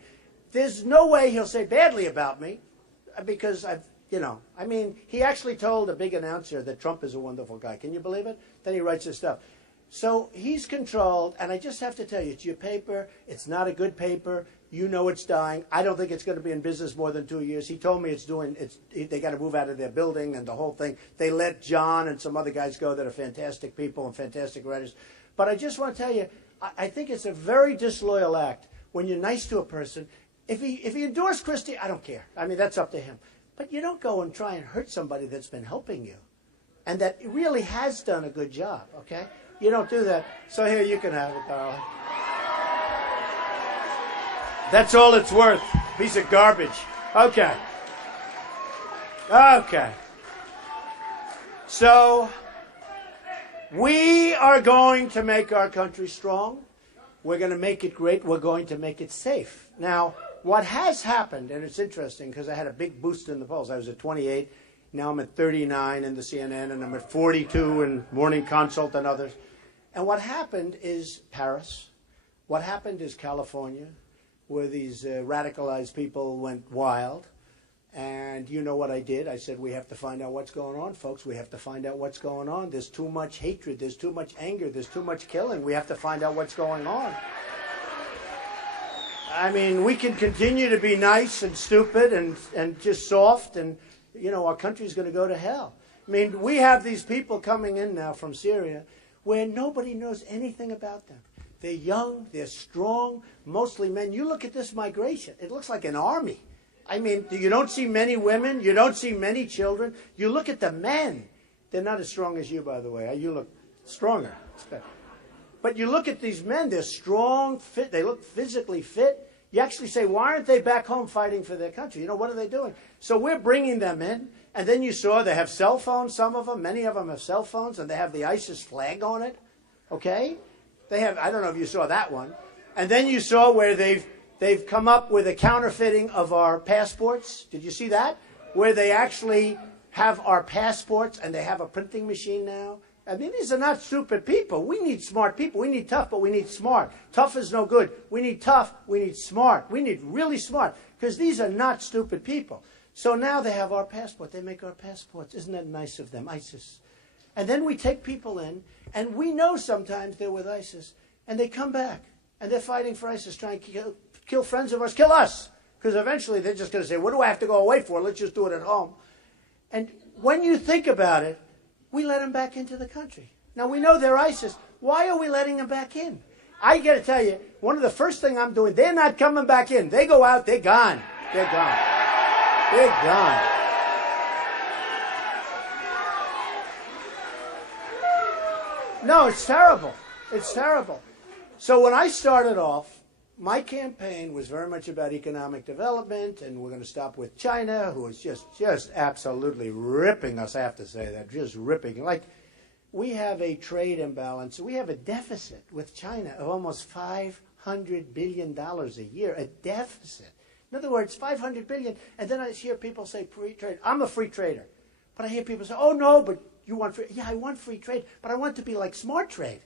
There's no way he'll say badly about me because he actually told a big announcer that Trump is a wonderful guy. Can you believe it? Then he writes this stuff. So he's controlled, and I just have to tell you, it's your paper. It's not a good paper. It's dying. I don't think it's going to be in business more than 2 years. He told me they got to move out of their building and the whole thing. They let John and some other guys go that are fantastic people and fantastic writers. But I just want to tell you, I think it's a very disloyal act when you're nice to a person. If he endorsed Christie, I don't care. I mean, that's up to him. But you don't go and try and hurt somebody that's been helping you and that really has done a good job, okay? You don't do that. So here, you can have it, darling. That's all it's worth. Piece of garbage. Okay. Okay. So, we are going to make our country strong. We're going to make it great. We're going to make it safe. Now, what has happened, and it's interesting because I had a big boost in the polls. I was at 28. Now I'm at 39 in the CNN, and I'm at 42 in Morning Consult and others. And what happened is Paris. What happened is California, where these radicalized people went wild. And you know what I did? I said, we have to find out what's going on, folks. We have to find out what's going on. There's too much hatred. There's too much anger. There's too much killing. We have to find out what's going on. I mean, we can continue to be nice and stupid and just soft, and, you know, our country's going to go to hell. I mean, we have these people coming in now from Syria where nobody knows anything about them. They're young. They're strong, mostly men. You look at this migration. It looks like an army. I mean, you don't see many women. You don't see many children. You look at the men. They're not as strong as you, by the way. You look stronger. But you look at these men. They're strong, fit. They look physically fit. You actually say, why aren't they back home fighting for their country? You know, what are they doing? So we're bringing them in. And then you saw they have cell phones, some of them. Many of them have cell phones, and they have the ISIS flag on it. Okay? They have, I don't know if you saw that one. And then you saw where they've come up with a counterfeiting of our passports. Did you see that? Where they actually have our passports and they have a printing machine now. I mean, these are not stupid people. We need smart people. We need tough, but we need smart. Tough is no good. We need tough. We need smart. We need really smart, because these are not stupid people. So now they have our passport. They make our passports. Isn't that nice of them, ISIS? And then we take people in, and we know sometimes they're with ISIS, and they come back, and they're fighting for ISIS, trying to kill friends of ours, kill us. Because eventually they're just going to say, what do I have to go away for? Let's just do it at home. And when you think about it, we let them back into the country. Now, we know they're ISIS. Why are we letting them back in? I got to tell you, one of the first things I'm doing, they're not coming back in. They go out, they're gone. They're gone. They're gone. No, it's terrible. It's terrible. So when I started off, my campaign was very much about economic development, and we're going to stop with China, who is just absolutely ripping us, I have to say that, just ripping. Like, we have a trade imbalance. We have a deficit with China of almost $500 billion a year, a deficit. In other words, $500 billion, and then I hear people say free trade. I'm a free trader. But I hear people say, oh, no, but you want free. Yeah, I want free trade, but I want it to be like smart trade.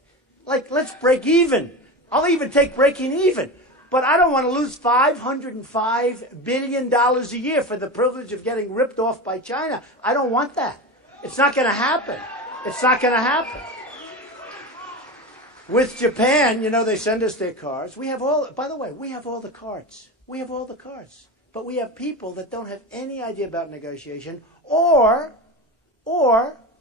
Like, let's break even. I'll even take breaking even. But I don't want to lose $505 billion a year for the privilege of getting ripped off by China. I don't want that. It's not going to happen. It's not going to happen. With Japan, you know, they send us their cards. We have all, by the way, we have all the cards. We have all the cards. But we have people that don't have any idea about negotiation, or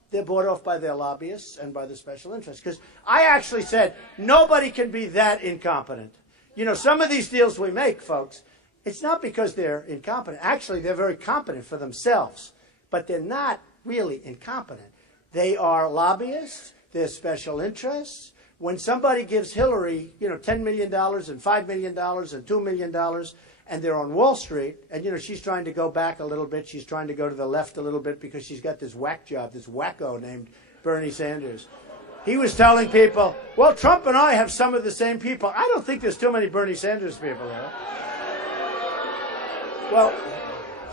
they're bought off by their lobbyists and by the special interests. Because I actually said, nobody can be that incompetent. You know, some of these deals we make, folks, it's not because they're incompetent. Actually, they're very competent for themselves. But they're not really incompetent. They are lobbyists. They're special interests. When somebody gives Hillary, you know, $10 million and $5 million and $2 million, and they're on Wall Street, and, you know, she's trying to go back a little bit. She's trying to go to the left a little bit because she's got this whack job, this wacko named Bernie Sanders. He was telling people, well, Trump and I have some of the same people. I don't think there's too many Bernie Sanders people there. Well,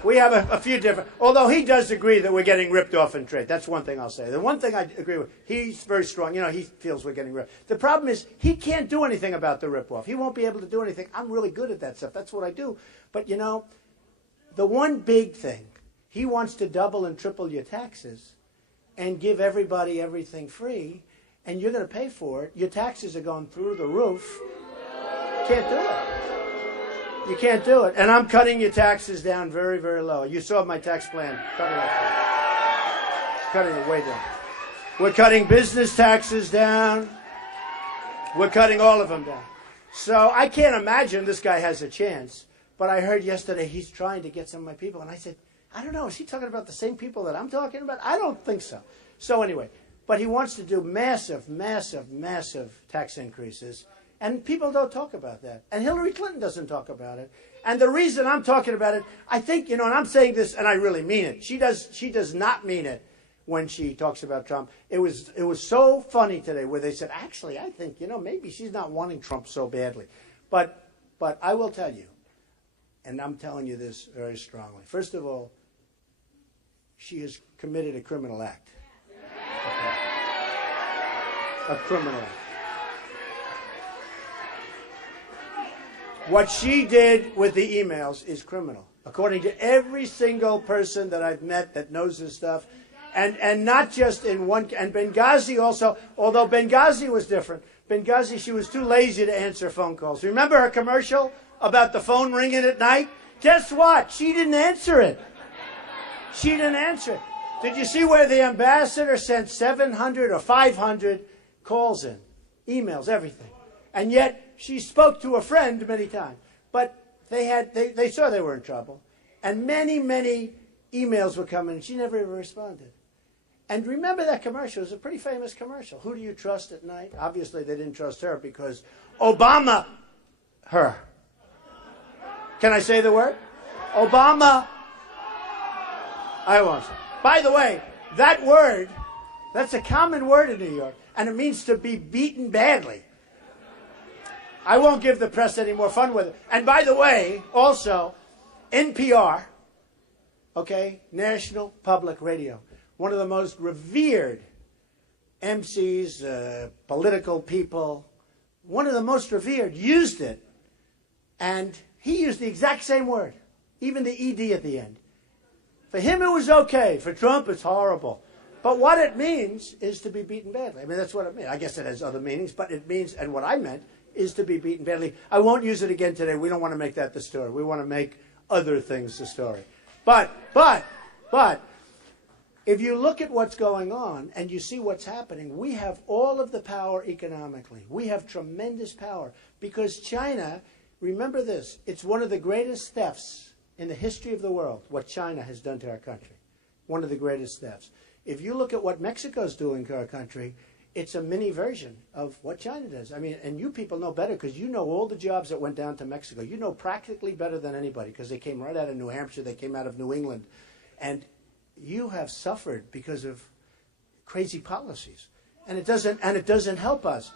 we have a few different, although he does agree that we're getting ripped off in trade. That's one thing I'll say. The one thing I agree with, he's very strong. You know, he feels we're getting ripped. The problem is he can't do anything about the rip-off. He won't be able to do anything. I'm really good at that stuff. That's what I do. But, you know, the one big thing, he wants to double and triple your taxes and give everybody everything free, and you're going to pay for it. Your taxes are going through the roof. Can't do it. You can't do it. And I'm cutting your taxes down very, very low. You saw my tax plan. Cutting it way down. We're cutting business taxes down. We're cutting all of them down. So I can't imagine this guy has a chance. But I heard yesterday he's trying to get some of my people. And I said, I don't know, is he talking about the same people that I'm talking about? I don't think so. So anyway, but he wants to do massive, massive, massive tax increases, and people don't talk about that. And Hillary Clinton doesn't talk about it. And the reason I'm talking about it, I think, and I'm saying this, and I really mean it. She does not mean it when she talks about Trump. It was so funny today where they said, actually, I think, maybe she's not wanting Trump so badly. But I will tell you, and I'm telling you this very strongly. First of all, she has committed a criminal act. Okay. A criminal act. What she did with the emails is criminal, according to every single person that I've met that knows this stuff. And not just in one, and Benghazi also, although Benghazi was different. Benghazi, she was too lazy to answer phone calls. Remember her commercial about the phone ringing at night? Guess what? She didn't answer it. She didn't answer it. Did you see where the ambassador sent 700 or 500 calls in? Emails, everything. And yet she spoke to a friend many times. But they saw they were in trouble. And many, many emails were coming, and she never even responded. And remember that commercial. It was a pretty famous commercial. Who do you trust at night? Obviously, they didn't trust her because Obama, her. Can I say the word? Obama. I won't say. By the way, that word, that's a common word in New York, and it means to be beaten badly. I won't give the press any more fun with it. And by the way, also, NPR, okay, National Public Radio, one of the most revered MCs, political people, one of the most revered, used it. And he used the exact same word, even the ED at the end. For him, it was okay. For Trump, it's horrible. But what it means is to be beaten badly. I mean, that's what it means. I guess it has other meanings, but it means, and what I meant, is to be beaten badly. I won't use it again today. We don't want to make that the story. We want to make other things the story. But, if you look at what's going on and you see what's happening, we have all of the power economically. We have tremendous power because China, remember this, it's one of the greatest thefts in the history of the world, what China has done to our country. One of the greatest thefts. If you look at what Mexico's doing to our country, it's a mini version of what China does. I mean, and you people know better because you know all the jobs that went down to Mexico. You know practically better than anybody because they came right out of New Hampshire. They came out of New England. And you have suffered because of crazy policies. And it doesn't help us.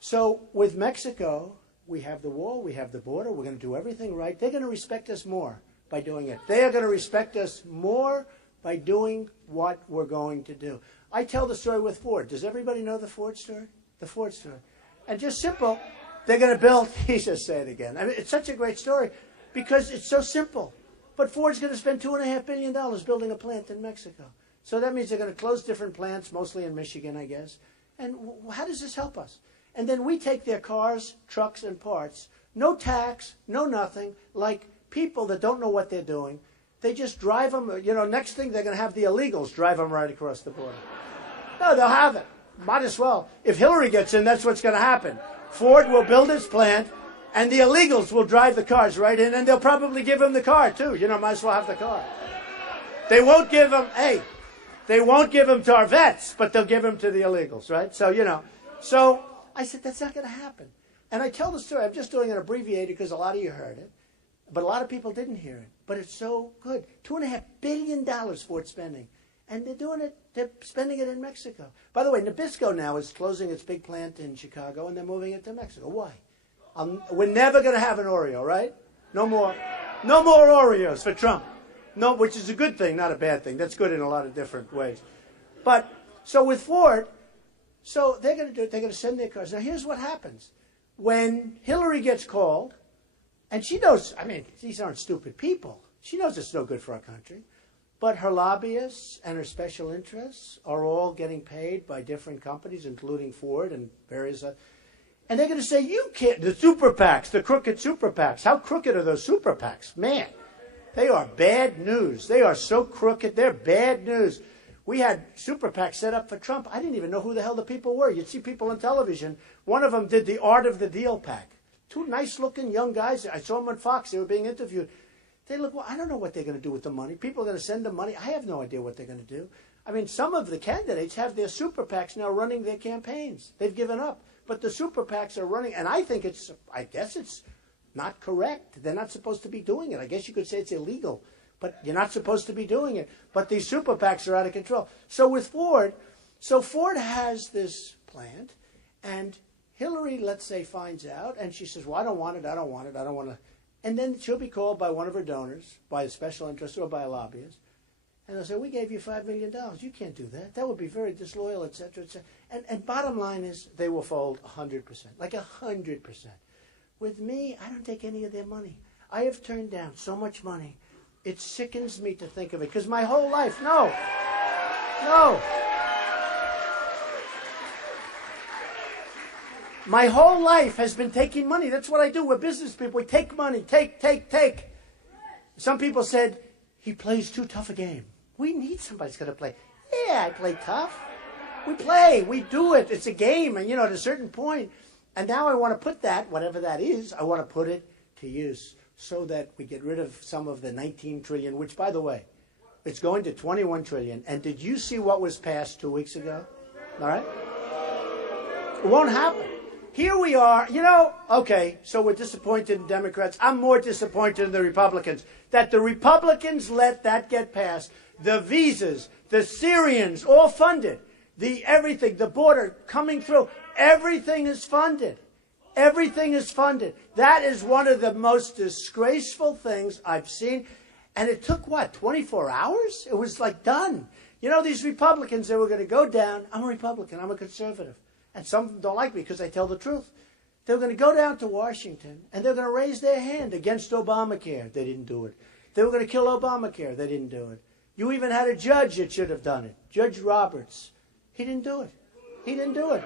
So with Mexico, we have the wall, we have the border. We're going to do everything right. They're going to respect us more by doing it. They are going to respect us more by doing what we're going to do. I tell the story with Ford. Does everybody know the Ford story? The Ford story. And just simple, they're going to build, he just say it again. I mean, it's such a great story because it's so simple. But Ford's going to spend $2.5 billion building a plant in Mexico. So that means they're going to close different plants, mostly in Michigan, I guess. And how does this help us? And then we take their cars, trucks, and parts, no tax, no nothing, like people that don't know what they're doing. They just drive them, next thing they're going to have the illegals drive them right across the border. No, they'll have it. Might as well. If Hillary gets in, that's what's going to happen. Ford will build its plant, and the illegals will drive the cars right in, and they'll probably give them the car, too. Might as well have the car. They won't give them, they won't give them to our vets, but they'll give them to the illegals, right? So, So I said, that's not going to happen. And I tell the story. I'm just doing it abbreviated because a lot of you heard it, but a lot of people didn't hear it. But it's so good. $2.5 billion Ford spending. And they're doing it, they're spending it in Mexico. By the way, Nabisco now is closing its big plant in Chicago, and they're moving it to Mexico. Why? We're never going to have an Oreo, right? No more Oreos for Trump. No, which is a good thing, not a bad thing. That's good in a lot of different ways. But, so with Ford, so they're going to do it. They're going to send their cars. Now, here's what happens. When Hillary gets called, and she knows, I mean, these aren't stupid people. She knows it's no good for our country. But her lobbyists and her special interests are all getting paid by different companies, including Ford and various others. And they're going to say, you can't, the super PACs, the crooked super PACs. How crooked are those super PACs? Man, they are bad news. They are so crooked. They're bad news. We had super PACs set up for Trump. I didn't even know who the hell the people were. You'd see people on television. One of them did the Art of the Deal PAC. Two nice-looking young guys. I saw them on Fox. They were being interviewed. They look, well, I don't know what they're going to do with the money. People are going to send them money. I have no idea what they're going to do. I mean, some of the candidates have their super PACs now running their campaigns. They've given up. But the super PACs are running, and I guess it's not correct. They're not supposed to be doing it. I guess you could say it's illegal, but you're not supposed to be doing it. But these super PACs are out of control. So with Ford, Ford has this plant, and Hillary, let's say, finds out, and she says, well, I don't want it, I don't want to. And then she'll be called by one of her donors, by a special interest or by a lobbyist, and they'll say, we gave you $5 million. You can't do that. That would be very disloyal, et cetera, et cetera. And bottom line is they will fold 100%, like 100%. With me, I don't take any of their money. I have turned down so much money. It sickens me to think of it, because my whole life, no. My whole life has been taking money. That's what I do. We're business people. We take money. Take. Some people said, he plays too tough a game. We need somebody who's going to play. Yeah, I play tough. We play. We do it. It's a game. And, at a certain point. And now I want to put that, whatever that is, I want to put it to use so that we get rid of some of the 19 trillion, which, by the way, it's going to 21 trillion. And did you see what was passed 2 weeks ago? All right? It won't happen. Here we are, okay, so we're disappointed in Democrats. I'm more disappointed in the Republicans. That the Republicans let that get passed. The visas, the Syrians, all funded. Everything, the border coming through, everything is funded. Everything is funded. That is one of the most disgraceful things I've seen. And it took, 24 hours? It was like done. These Republicans, they were going to go down. I'm a Republican. I'm a conservative. And some of them don't like me because I tell the truth. They're going to go down to Washington, and they're going to raise their hand against Obamacare. They didn't do it. They were going to kill Obamacare. They didn't do it. You even had a judge that should have done it, Judge Roberts. He didn't do it. He didn't do it.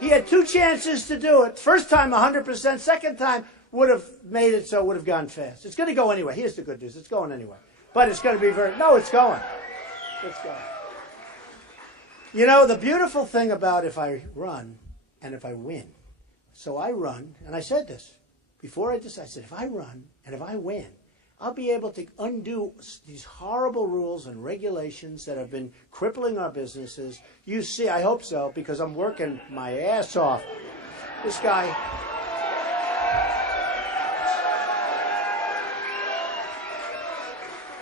He had 2 chances to do it. First time, 100%. Second time, would have made it so it would have gone fast. It's going to go anyway. Here's the good news. It's going anyway. But it's going to be no, it's going. It's going. The beautiful thing about if I run and if I win, so I run, and I said this before I said, if I run and if I win, I'll be able to undo these horrible rules and regulations that have been crippling our businesses. You see, I hope so, because I'm working my ass off. This guy...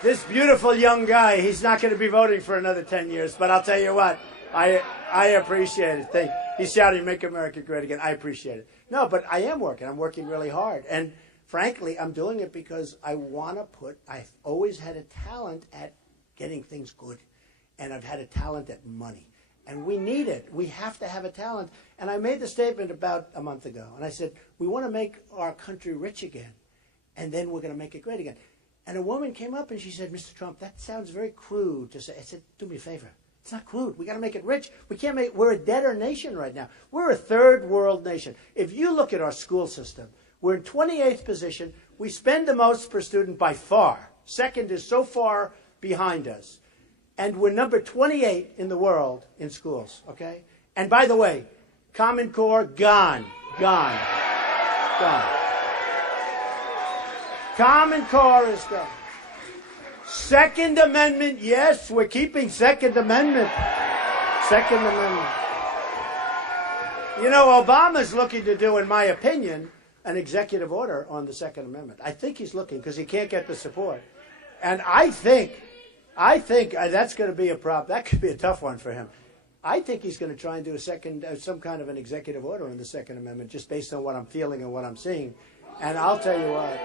This beautiful young guy, he's not going to be voting for another 10 years, but I'll tell you what, I appreciate it. He's shouting, make America great again. I appreciate it. No, but I am working. I'm working really hard. And frankly, I'm doing it because I've always had a talent at getting things good. And I've had a talent at money. And we need it. We have to have a talent. And I made the statement about a month ago. And I said, we want to make our country rich again. And then we're going to make it great again. And a woman came up and she said, Mr. Trump, that sounds very crude to say. I said, do me a favor. It's not crude. We got to make it rich. We're a debtor nation right now. We're a third world nation. If you look at our school system, we're in 28th position. We spend the most per student by far. Second is so far behind us. And we're number 28 in the world in schools, okay? And by the way, Common Core, gone. Common Core is gone. Second Amendment, yes, we're keeping Second Amendment. Second Amendment. Obama's looking to do, in my opinion, an executive order on the Second Amendment. I think he's looking because he can't get the support. And I think that's going to be a problem. That could be a tough one for him. I think he's going to try and do some kind of an executive order on the Second Amendment just based on what I'm feeling and what I'm seeing. And I'll tell you what.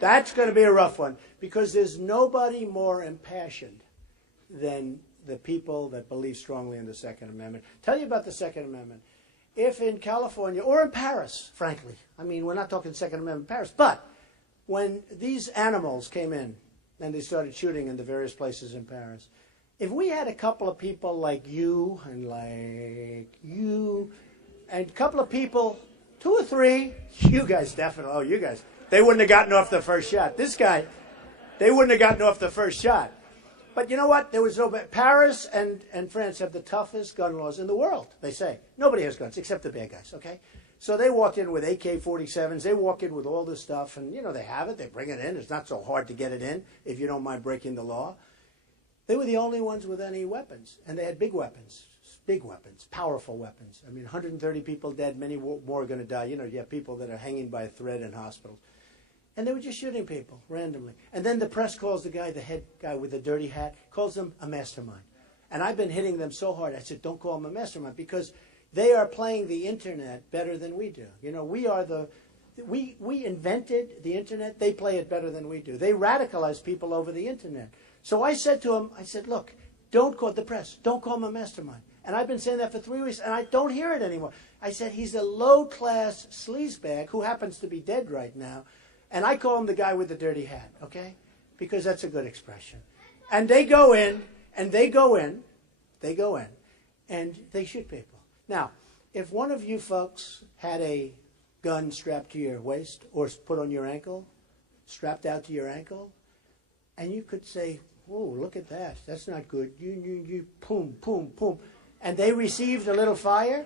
That's going to be a rough one because there's nobody more impassioned than the people that believe strongly in the Second Amendment. Tell you about the Second Amendment. If in California or in Paris, frankly, we're not talking Second Amendment in Paris, but when these animals came in and they started shooting in the various places in Paris, if we had a couple of people like you and a couple of people, 2 or 3, you guys definitely, you guys, they wouldn't have gotten off the first shot. This guy, they wouldn't have gotten off the first shot. But you know what? Paris and France have the toughest gun laws in the world, they say. Nobody has guns except the bad guys, okay? So they walk in with AK-47s. They walk in with all this stuff, and, they have it. They bring it in. It's not so hard to get it in if you don't mind breaking the law. They were the only ones with any weapons, and they had big weapons, powerful weapons. I mean, 130 people dead, many more are going to die. You have people that are hanging by a thread in hospitals. And they were just shooting people randomly. And then the press calls the head guy with the dirty hat, calls him a mastermind. And I've been hitting them so hard. I said, don't call him a mastermind, because they are playing the internet better than we do. We invented the internet. They play it better than we do. They radicalize people over the internet. So I said to him, look, don't call the press. Don't call him a mastermind. And I've been saying that for 3 weeks, and I don't hear it anymore. I said, he's a low-class sleazebag who happens to be dead right now. And I call him the guy with the dirty hat, okay? Because that's a good expression. And they go in, and they shoot people. Now, if one of you folks had a gun strapped to your waist or put on your ankle, strapped out to your ankle, and you could say, whoa, look at that. That's not good. You, boom, boom, boom. And they received a little fire.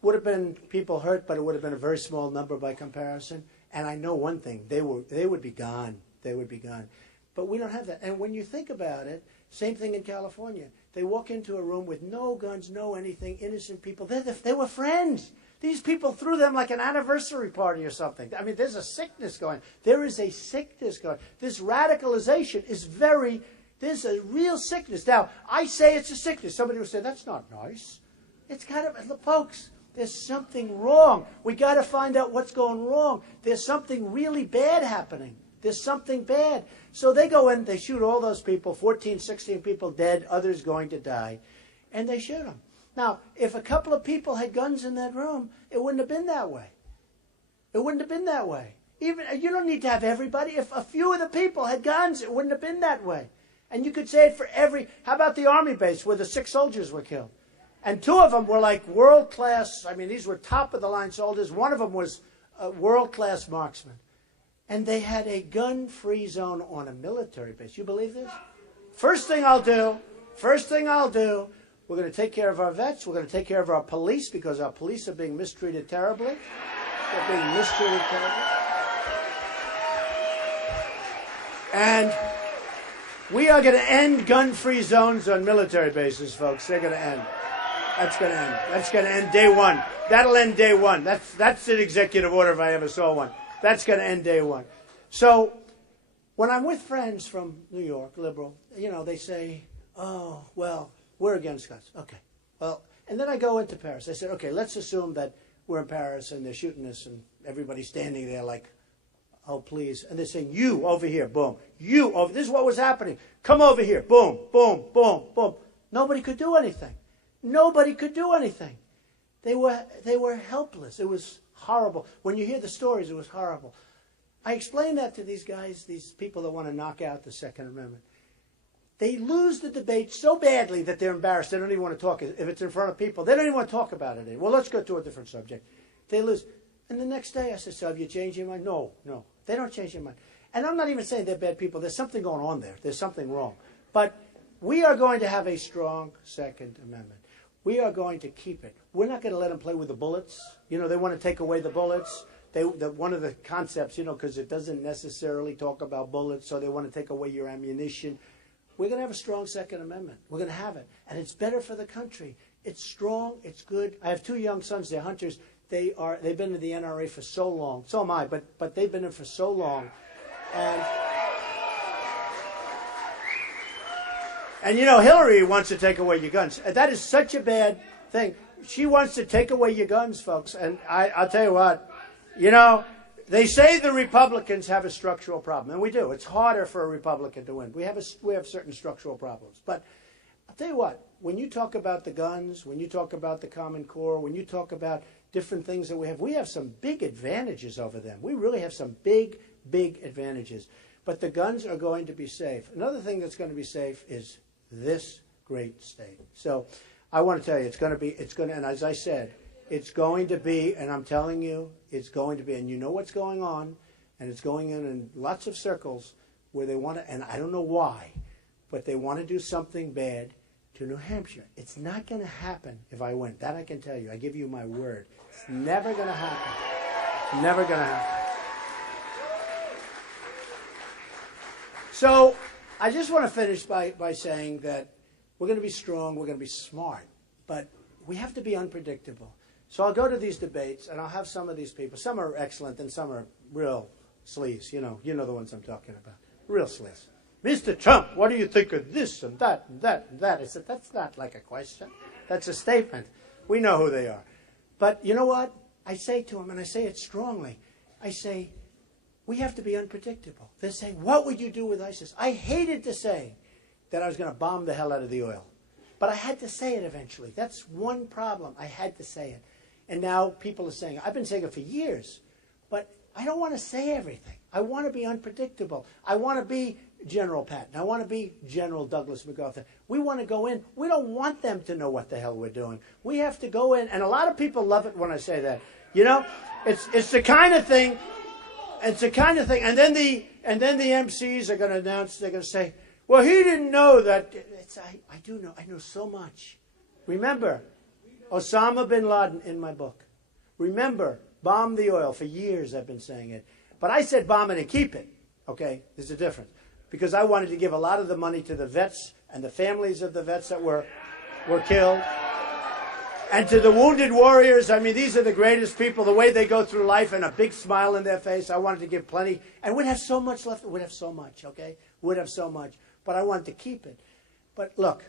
Would have been people hurt, but it would have been a very small number by comparison. And I know one thing, they would be gone. They would be gone. But we don't have that. And when you think about it, same thing in California. They walk into a room with no guns, no anything, innocent people. They were friends. These people threw them like an anniversary party or something. I mean, there's a sickness going. There is a sickness going. This radicalization is there's a real sickness. Now, I say it's a sickness. Somebody will say, that's not nice. It's kind of, folks, there's something wrong. We got to find out what's going wrong. There's something really bad happening. There's something bad. So they go in, they shoot all those people, 14, 16 people dead, others going to die, and they shoot them. Now, if a couple of people had guns in that room, it wouldn't have been that way. It wouldn't have been that way. Even you don't need to have everybody. If a few of the people had guns, it wouldn't have been that way. And you could say it for how about the army base where the 6 soldiers were killed? And 2 of them were like world-class, these were top-of-the-line soldiers. One of them was a world-class marksman. And they had a gun-free zone on a military base. You believe this? First thing I'll do, we're going to take care of our vets. We're going to take care of our police, because our police are being mistreated terribly. They're being mistreated terribly. And we are going to end gun-free zones on military bases, folks. They're going to end. That's going to end. That's going to end day one. That'll end day one. That's an executive order if I ever saw one. That's going to end day one. So when I'm with friends from New York, liberal, they say, oh, well, we're against guns. Okay. Well, and then I go into Paris. I said, okay, let's assume that we're in Paris and they're shooting us and everybody's standing there like, oh, please. And they're saying, you over here, boom. You over, this is what was happening. Come over here, boom, boom, boom, boom. Nobody could do anything. Nobody could do anything. They were helpless. It was horrible. When you hear the stories, it was horrible. I explained that to these guys, these people that want to knock out the Second Amendment. They lose the debate so badly that they're embarrassed. They don't even want to talk. If it's in front of people, they don't even want to talk about it anymore. Well, let's go to a different subject. They lose. And the next day I said, so have you changed your mind? No. They don't change their mind. And I'm not even saying they're bad people. There's something going on there. There's something wrong. But we are going to have a strong Second Amendment. We are going to keep it. We're not going to let them play with the bullets. They want to take away the bullets. One of the concepts, because it doesn't necessarily talk about bullets, so they want to take away your ammunition. We're going to have a strong Second Amendment. We're going to have it. And it's better for the country. It's strong. It's good. I have 2 young sons. They're hunters. They've been in the NRA for so long. So am I, but they've been in for so long. And Hillary wants to take away your guns. That is such a bad thing. She wants to take away your guns, folks. And I'll tell you what, they say the Republicans have a structural problem, and we do. It's harder for a Republican to win. We have certain structural problems. But I'll tell you what, when you talk about the guns, when you talk about the Common Core, when you talk about different things that we have some big advantages over them. We really have some big, big advantages. But the guns are going to be safe. Another thing that's going to be safe is this great state. So I want to tell you, and as I said, it's going to be, and I'm telling you, it's going to be, and you know what's going on, and it's going in lots of circles where they want to, and I don't know why, but they want to do something bad to New Hampshire. It's not going to happen if I win. That I can tell you. I give you my word. It's never going to happen. It's never going to happen. So I just want to finish by saying that we're going to be strong, we're going to be smart, but we have to be unpredictable. So I'll go to these debates, and I'll have some of these people. Some are excellent, and some are real sleaze. You know the ones I'm talking about. Real sleaze. Mr. Trump, what do you think of this and that and that and that? I said, that's not like a question. That's a statement. We know who they are. But you know what? I say to them, and I say it strongly, I say, we have to be unpredictable. They're saying, what would you do with ISIS? I hated to say that I was going to bomb the hell out of the oil. But I had to say it eventually. That's one problem. I had to say it. And now people are saying, I've been saying it for years, but I don't want to say everything. I want to be unpredictable. I want to be General Patton. I want to be General Douglas MacArthur. We want to go in. We don't want them to know what the hell we're doing. We have to go in, and a lot of people love it when I say that. You know, it's the kind of thing. It's the kind of thing. And then the MCs are going to announce. They're going to say, "Well, he didn't know that." I do know. I know so much. Remember, Osama bin Laden in my book. Remember, bomb the oil. For years I've been saying it. But I said bomb it and keep it. Okay, there's a difference. Because I wanted to give a lot of the money to the vets and the families of the vets that were killed. And to the wounded warriors. I mean, these are the greatest people. The way they go through life and a big smile in their face. I wanted to give plenty. And we'd have so much left. We'd have so much, okay? We'd have so much. But I wanted to keep it. But look,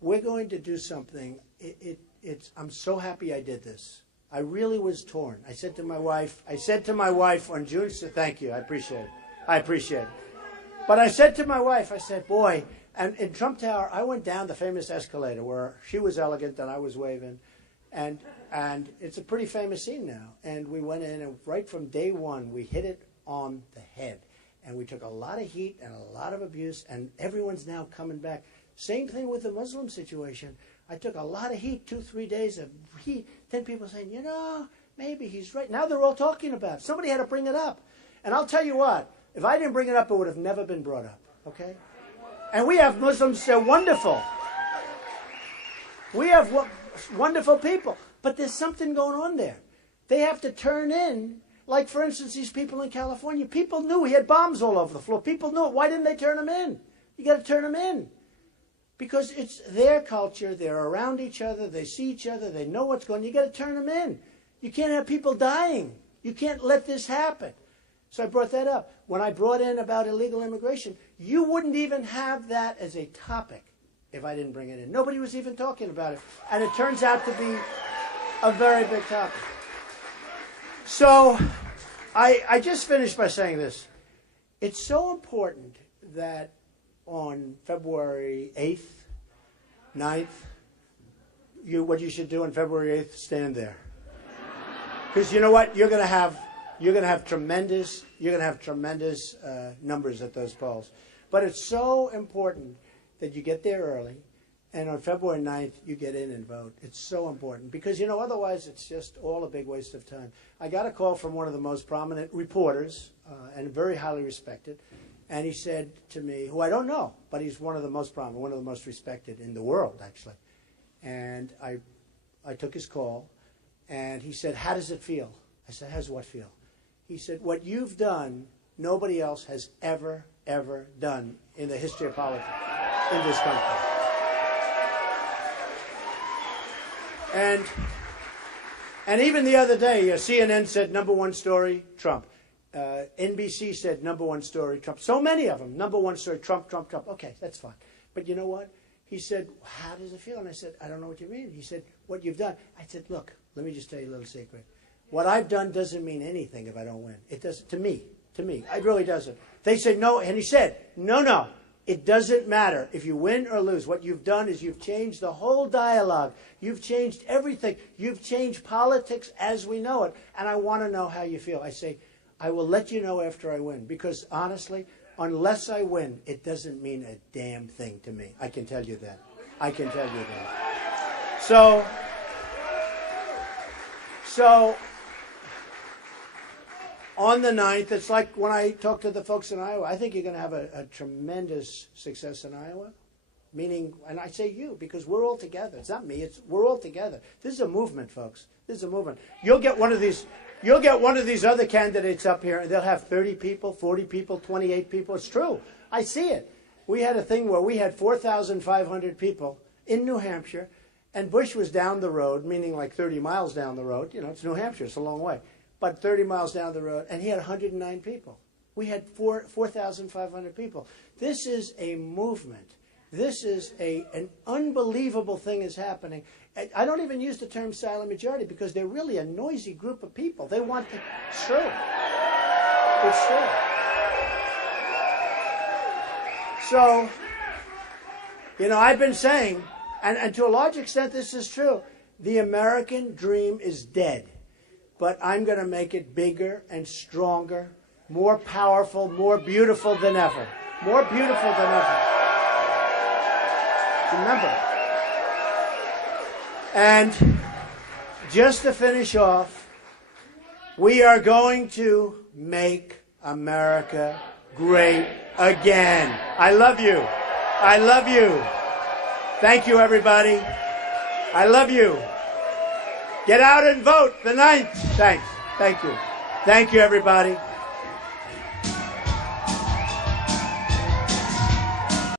we're going to do something. I'm so happy I did this. I really was torn. I said to my wife on June 6th, thank you, I appreciate it. But I said to my wife, I said, boy, and in Trump Tower, I went down the famous escalator where she was elegant and I was waving. And it's a pretty famous scene now. And we went in, and right from day one, we hit it on the head. And we took a lot of heat and a lot of abuse, and everyone's now coming back. Same thing with the Muslim situation. I took a lot of heat, 2-3 days of heat. Then people saying, you know, maybe he's right. Now they're all talking about it. Somebody had to bring it up. And I'll tell you what, if I didn't bring it up, it would have never been brought up, okay? And we have Muslims, they're wonderful. We have wonderful people. But there's something going on there. They have to turn in, like, for instance, these people in California. People knew he had bombs all over the floor. People knew it. Why didn't they turn them in? You got to turn them in. Because it's their culture. They're around each other. They see each other. They know what's going on. You got to turn them in. You can't have people dying. You can't let this happen. So I brought that up. When I brought in about illegal immigration, you wouldn't even have that as a topic if I didn't bring it in. Nobody was even talking about it. And it turns out to be a very big topic. So I just finished by saying this. It's so important that on February 8th, 9th, what you should do on February 8th, stand there. Because you know what? You're going to have tremendous numbers at those polls. But it's so important that you get there early, and on February 9th, you get in and vote. It's so important because, you know, otherwise it's just all a big waste of time. I got a call from one of the most prominent reporters and very highly respected, and he said to me, who I don't know, but he's one of the most prominent, one of the most respected in the world, actually. And I took his call, and he said, how does it feel? I said, how does what feel? He said, what you've done, nobody else has ever done in the history of politics in this country. And even the other day, CNN said #1 story, Trump. NBC said #1 story, Trump. So many of them, #1 story, Trump, Trump, Trump. Okay, that's fine. But you know what? He said, how does it feel? And I said, I don't know what you mean. He said, what you've done. I said, look, let me just tell you a little secret. What I've done doesn't mean anything if I don't win. It doesn't, to me, it really doesn't. They said no, and he said, no, it doesn't matter if you win or lose. What you've done is you've changed the whole dialogue. You've changed everything. You've changed politics as we know it, and I want to know how you feel. I say, I will let you know after I win, because honestly, unless I win, it doesn't mean a damn thing to me. I can tell you that. I can tell you that. So on the 9th, it's like when I talk to the folks in Iowa, I think you're going to have a tremendous success in Iowa. meaning, and I say you because we're all together. It's not me. We're all together. This is a movement, folks. This is a movement. You'll get one of these other candidates up here, and they'll have 30 people, 40 people, 28 people. It's true. I see it. We had a thing where we had 4,500 people in New Hampshire, and Bush was down the road, meaning like 30 miles down the road. You know, it's New Hampshire. It's a long way. But 30 miles down the road, and he had 109 people. We had 4,500 people. This is a movement. This is an unbelievable thing is happening. I don't even use the term silent majority because they're really a noisy group of people. They want to... It's true. It's true. So, you know, I've been saying, and to a large extent this is true, the American dream is dead. But I'm going to make it bigger and stronger, more powerful, more beautiful than ever. More beautiful than ever. Remember. And just to finish off, we are going to make America great again. I love you. I love you. Thank you, everybody. I love you. Get out and vote the 9th. Thanks. Thank you. Thank you, everybody.